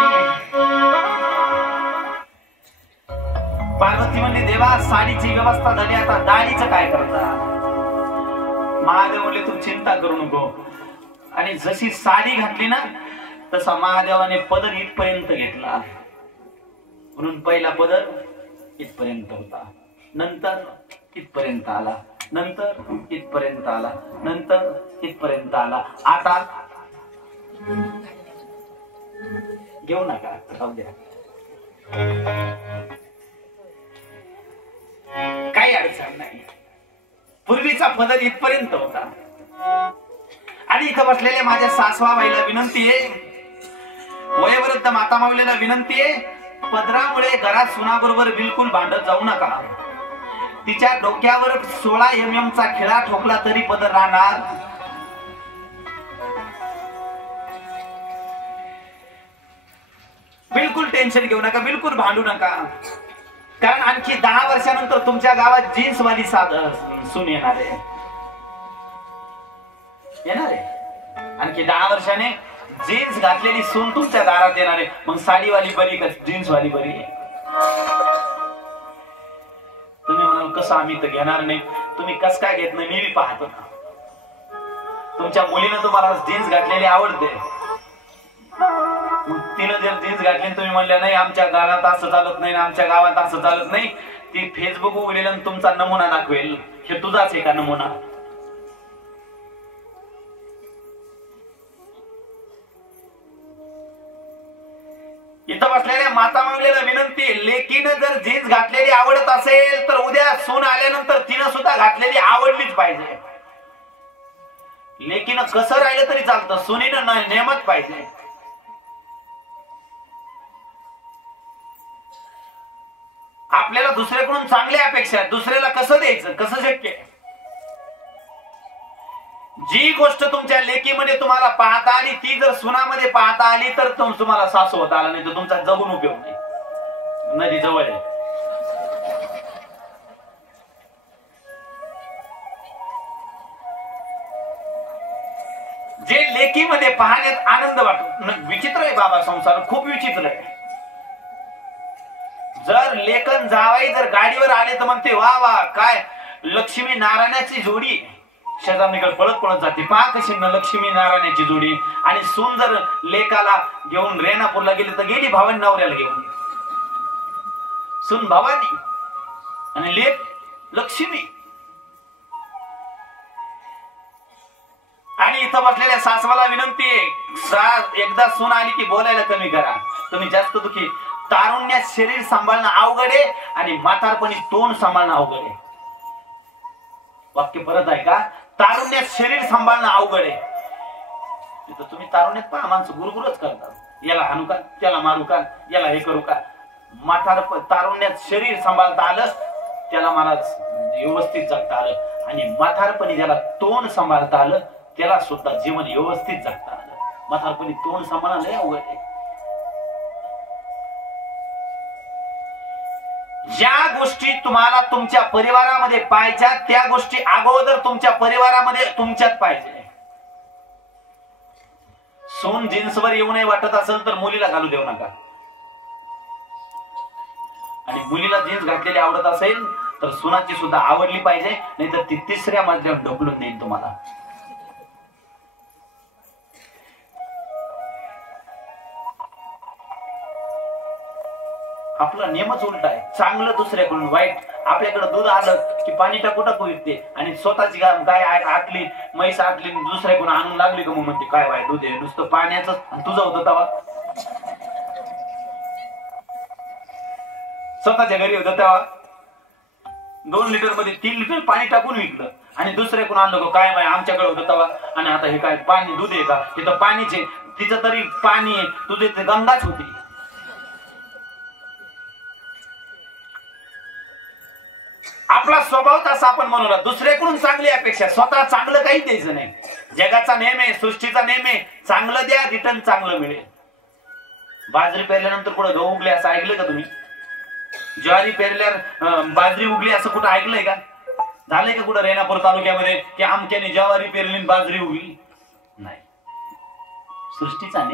पार्वती म्हणली देवा साडीची व्यवस्था झाली, आता दाढीचं काय करता? महादेव म्हणले तू चिंता करू नको. आणि जशी साडी घातली ना तसा महादेवाने पदर इथपर्यंत घेतला. म्हणून पहिला पदर इथपर्यंत होता, नंतर इथपर्यंत आला, नंतर इथपर्यंत आला, नंतर इथपर्यंत आला. आता घेऊ नका, राहू द्या, काही अडचण नाही. पूर्वीचा पदर इथपर्यंत होता. आणि इथं बसलेल्या माझ्या सासवाबाईला विनंती आहे, वयोवृद्ध माता माऊलीला विनंती आहे, पदरामुळे घरात सुनाबरोबर बिलकुल भांडत जाऊ नका. तिच्या डोक्यावर 16 mm चा खिळा ठोकला तरी पदर राहणार. बिलकुल टेन्शन घेऊ नका, बिलकुल भांडू नका. कारण आणखी 10 वर्षानंतर तुमच्या गावात जीन्स वाली सून येणार आहे. आणखी 10 वर्षाने जीन्स घातलेली सून तुमच्या दारात येणार आहे. मग साडीवाली बरी का जीन्स वाली बरी? तुम्ही म्हणाल कसं आम्ही तर घेणार नाही. तुम्ही कस काय घेत नाही मी बी पाहतो ना. तुमच्या मुलीनं तुम्हाला जीन्स घातलेली आवडते, तिनं जर जीन्स घातली तुम्ही म्हणल्या नाही आमच्या गावात असं चालत नाही, आमच्या गावात असं चालत नाही, ती फेसबुक उघडेल तुमचा नमुना दाखवेल. हे तुझाच आहे का नमुना? इथं बसलेल्या माता माऊलीला विनंती, लेकीनं जर जीन्स घातलेली आवडत असेल तर उद्या सून आल्यानंतर तिनं सुद्धा घातलेली आवडलीच पाहिजे. लेकीनं कसं राहिलं तरी चालतं, सुनीनं नेमच पाहिजे. आपल्याला दुसऱ्याकडून चांगल्या अपेक्षा आहेत, दुसऱ्याला कसं द्यायचं, कसं शक्य आहे? जी गोष्ट तुमच्या लेकीमध्ये तुम्हाला पाहता आली ती जर सुनामध्ये पाहता आली तर तुम्हाला सासू होता आला, नाही तर तुमचा जगून उपयोग नाही. नदी जवळ आहे. जे लेकीमध्ये पाहण्यात आनंद वाटतो, विचित्र आहे बाबा संसार, खूप विचित्र आहे. जर लेकन जावाई जर गाडीवर आले तर म्हणते वा वा काय लक्ष्मी नारायणाची जोडी. शेजारणीकडे पळत पळत जाते, पहा कशी लक्ष्मी नारायणाची जोडी. आणि सून जर लेकाला घेऊन रेणापूरला गेली तर गेली भावानी नवऱ्याला घेऊन. सून भावानी आणि लेक लक्ष्मी. आणि इथं बसलेल्या सासवाला विनंती आहे, एकदा सून आली की बोलायला कमी करा. तुम्ही जास्त दुखी. तारुण्यात शरीर सांभाळणं अवघड आहे आणि म्हातारपणी तोंड सांभाळणं अवघड आहे. वाक्य परत आहे का? तारुण्यात शरीर सांभाळणं अवघड आहे. तिथं तुम्ही तारुण्यात पहा माणसं गुरगुरच करतात, याला हाणू का, त्याला मारू का, याला हे करू का. तारुण्यात शरीर सांभाळता आलं त्याला मला व्यवस्थित जगता आलं. आणि म्हातारपणी ज्याला तोंड सांभाळता आलं त्याला सुद्धा जीवन व्यवस्थित जगता आलं. म्हातारपणी तोंड सांभाळणं लय अवघड आहे. ज्या गोष्टी तुम्हाला तुमच्या परिवारामध्ये पाहिजे त्या गोष्टी अगोदर तुमच्या परिवारामध्ये तुमच्यात पाहिजे. सून जीन्सवर येऊ नये वाटत असेल तर मुलीला घालू देऊ नका. आणि मुलीला जीन्स घातलेली आवडत असेल तर सुनाची सुद्धा आवडली पाहिजे, नाही तर ती तिसऱ्या मजल्यावर ढकलून देईल तुम्हाला. आपला नियमच उलटा आहे. चांगलं दुसऱ्याकडून वाईट. आपल्याकडे दूध आलं की पाणी टाकू टाकू विकते आणि स्वतःची गाय आटली म्हैस आटली दुसऱ्याकडून आणून लागली का मग म्हणते काय वाय दूध आहे नुसतं पाण्याचं. तुझं होतं तेव्हा स्वतःच्या घरी होतं तेव्हा 2 लिटर मध्ये 3 लिटर पाणी टाकून विकलं आणि दुसऱ्याकडून आणलं काय बाय आमच्याकडे होतं तेव्हा. आणि आता हे काय पाणी दूध आहे का? तिथं पाणीचे तिचं तरी पाणी आहे, तुझे ते गंगाच होती. आपला स्वभाव तसा आपण म्हणूला दुसऱ्याकडून चांगली अपेक्षा, स्वतः चांगलं काही द्यायचं नाही. जगाचा नेम आहे, सृष्टीचा नेम आहे, चांगलं द्या रिटर्न चांगलं मिळेल. बाजरी पेरल्यानंतर कुठं गहू उगले असं ऐकलंय का तुम्ही? ज्वारी पेरल्यावर बाजरी उगली असं कुठं ऐकलंय का? झालंय का कुठं रेणापूर तालुक्यामध्ये की आमक्याने ज्वारी पेरली बाजरी उगली? नाही. सृष्टीचा नेम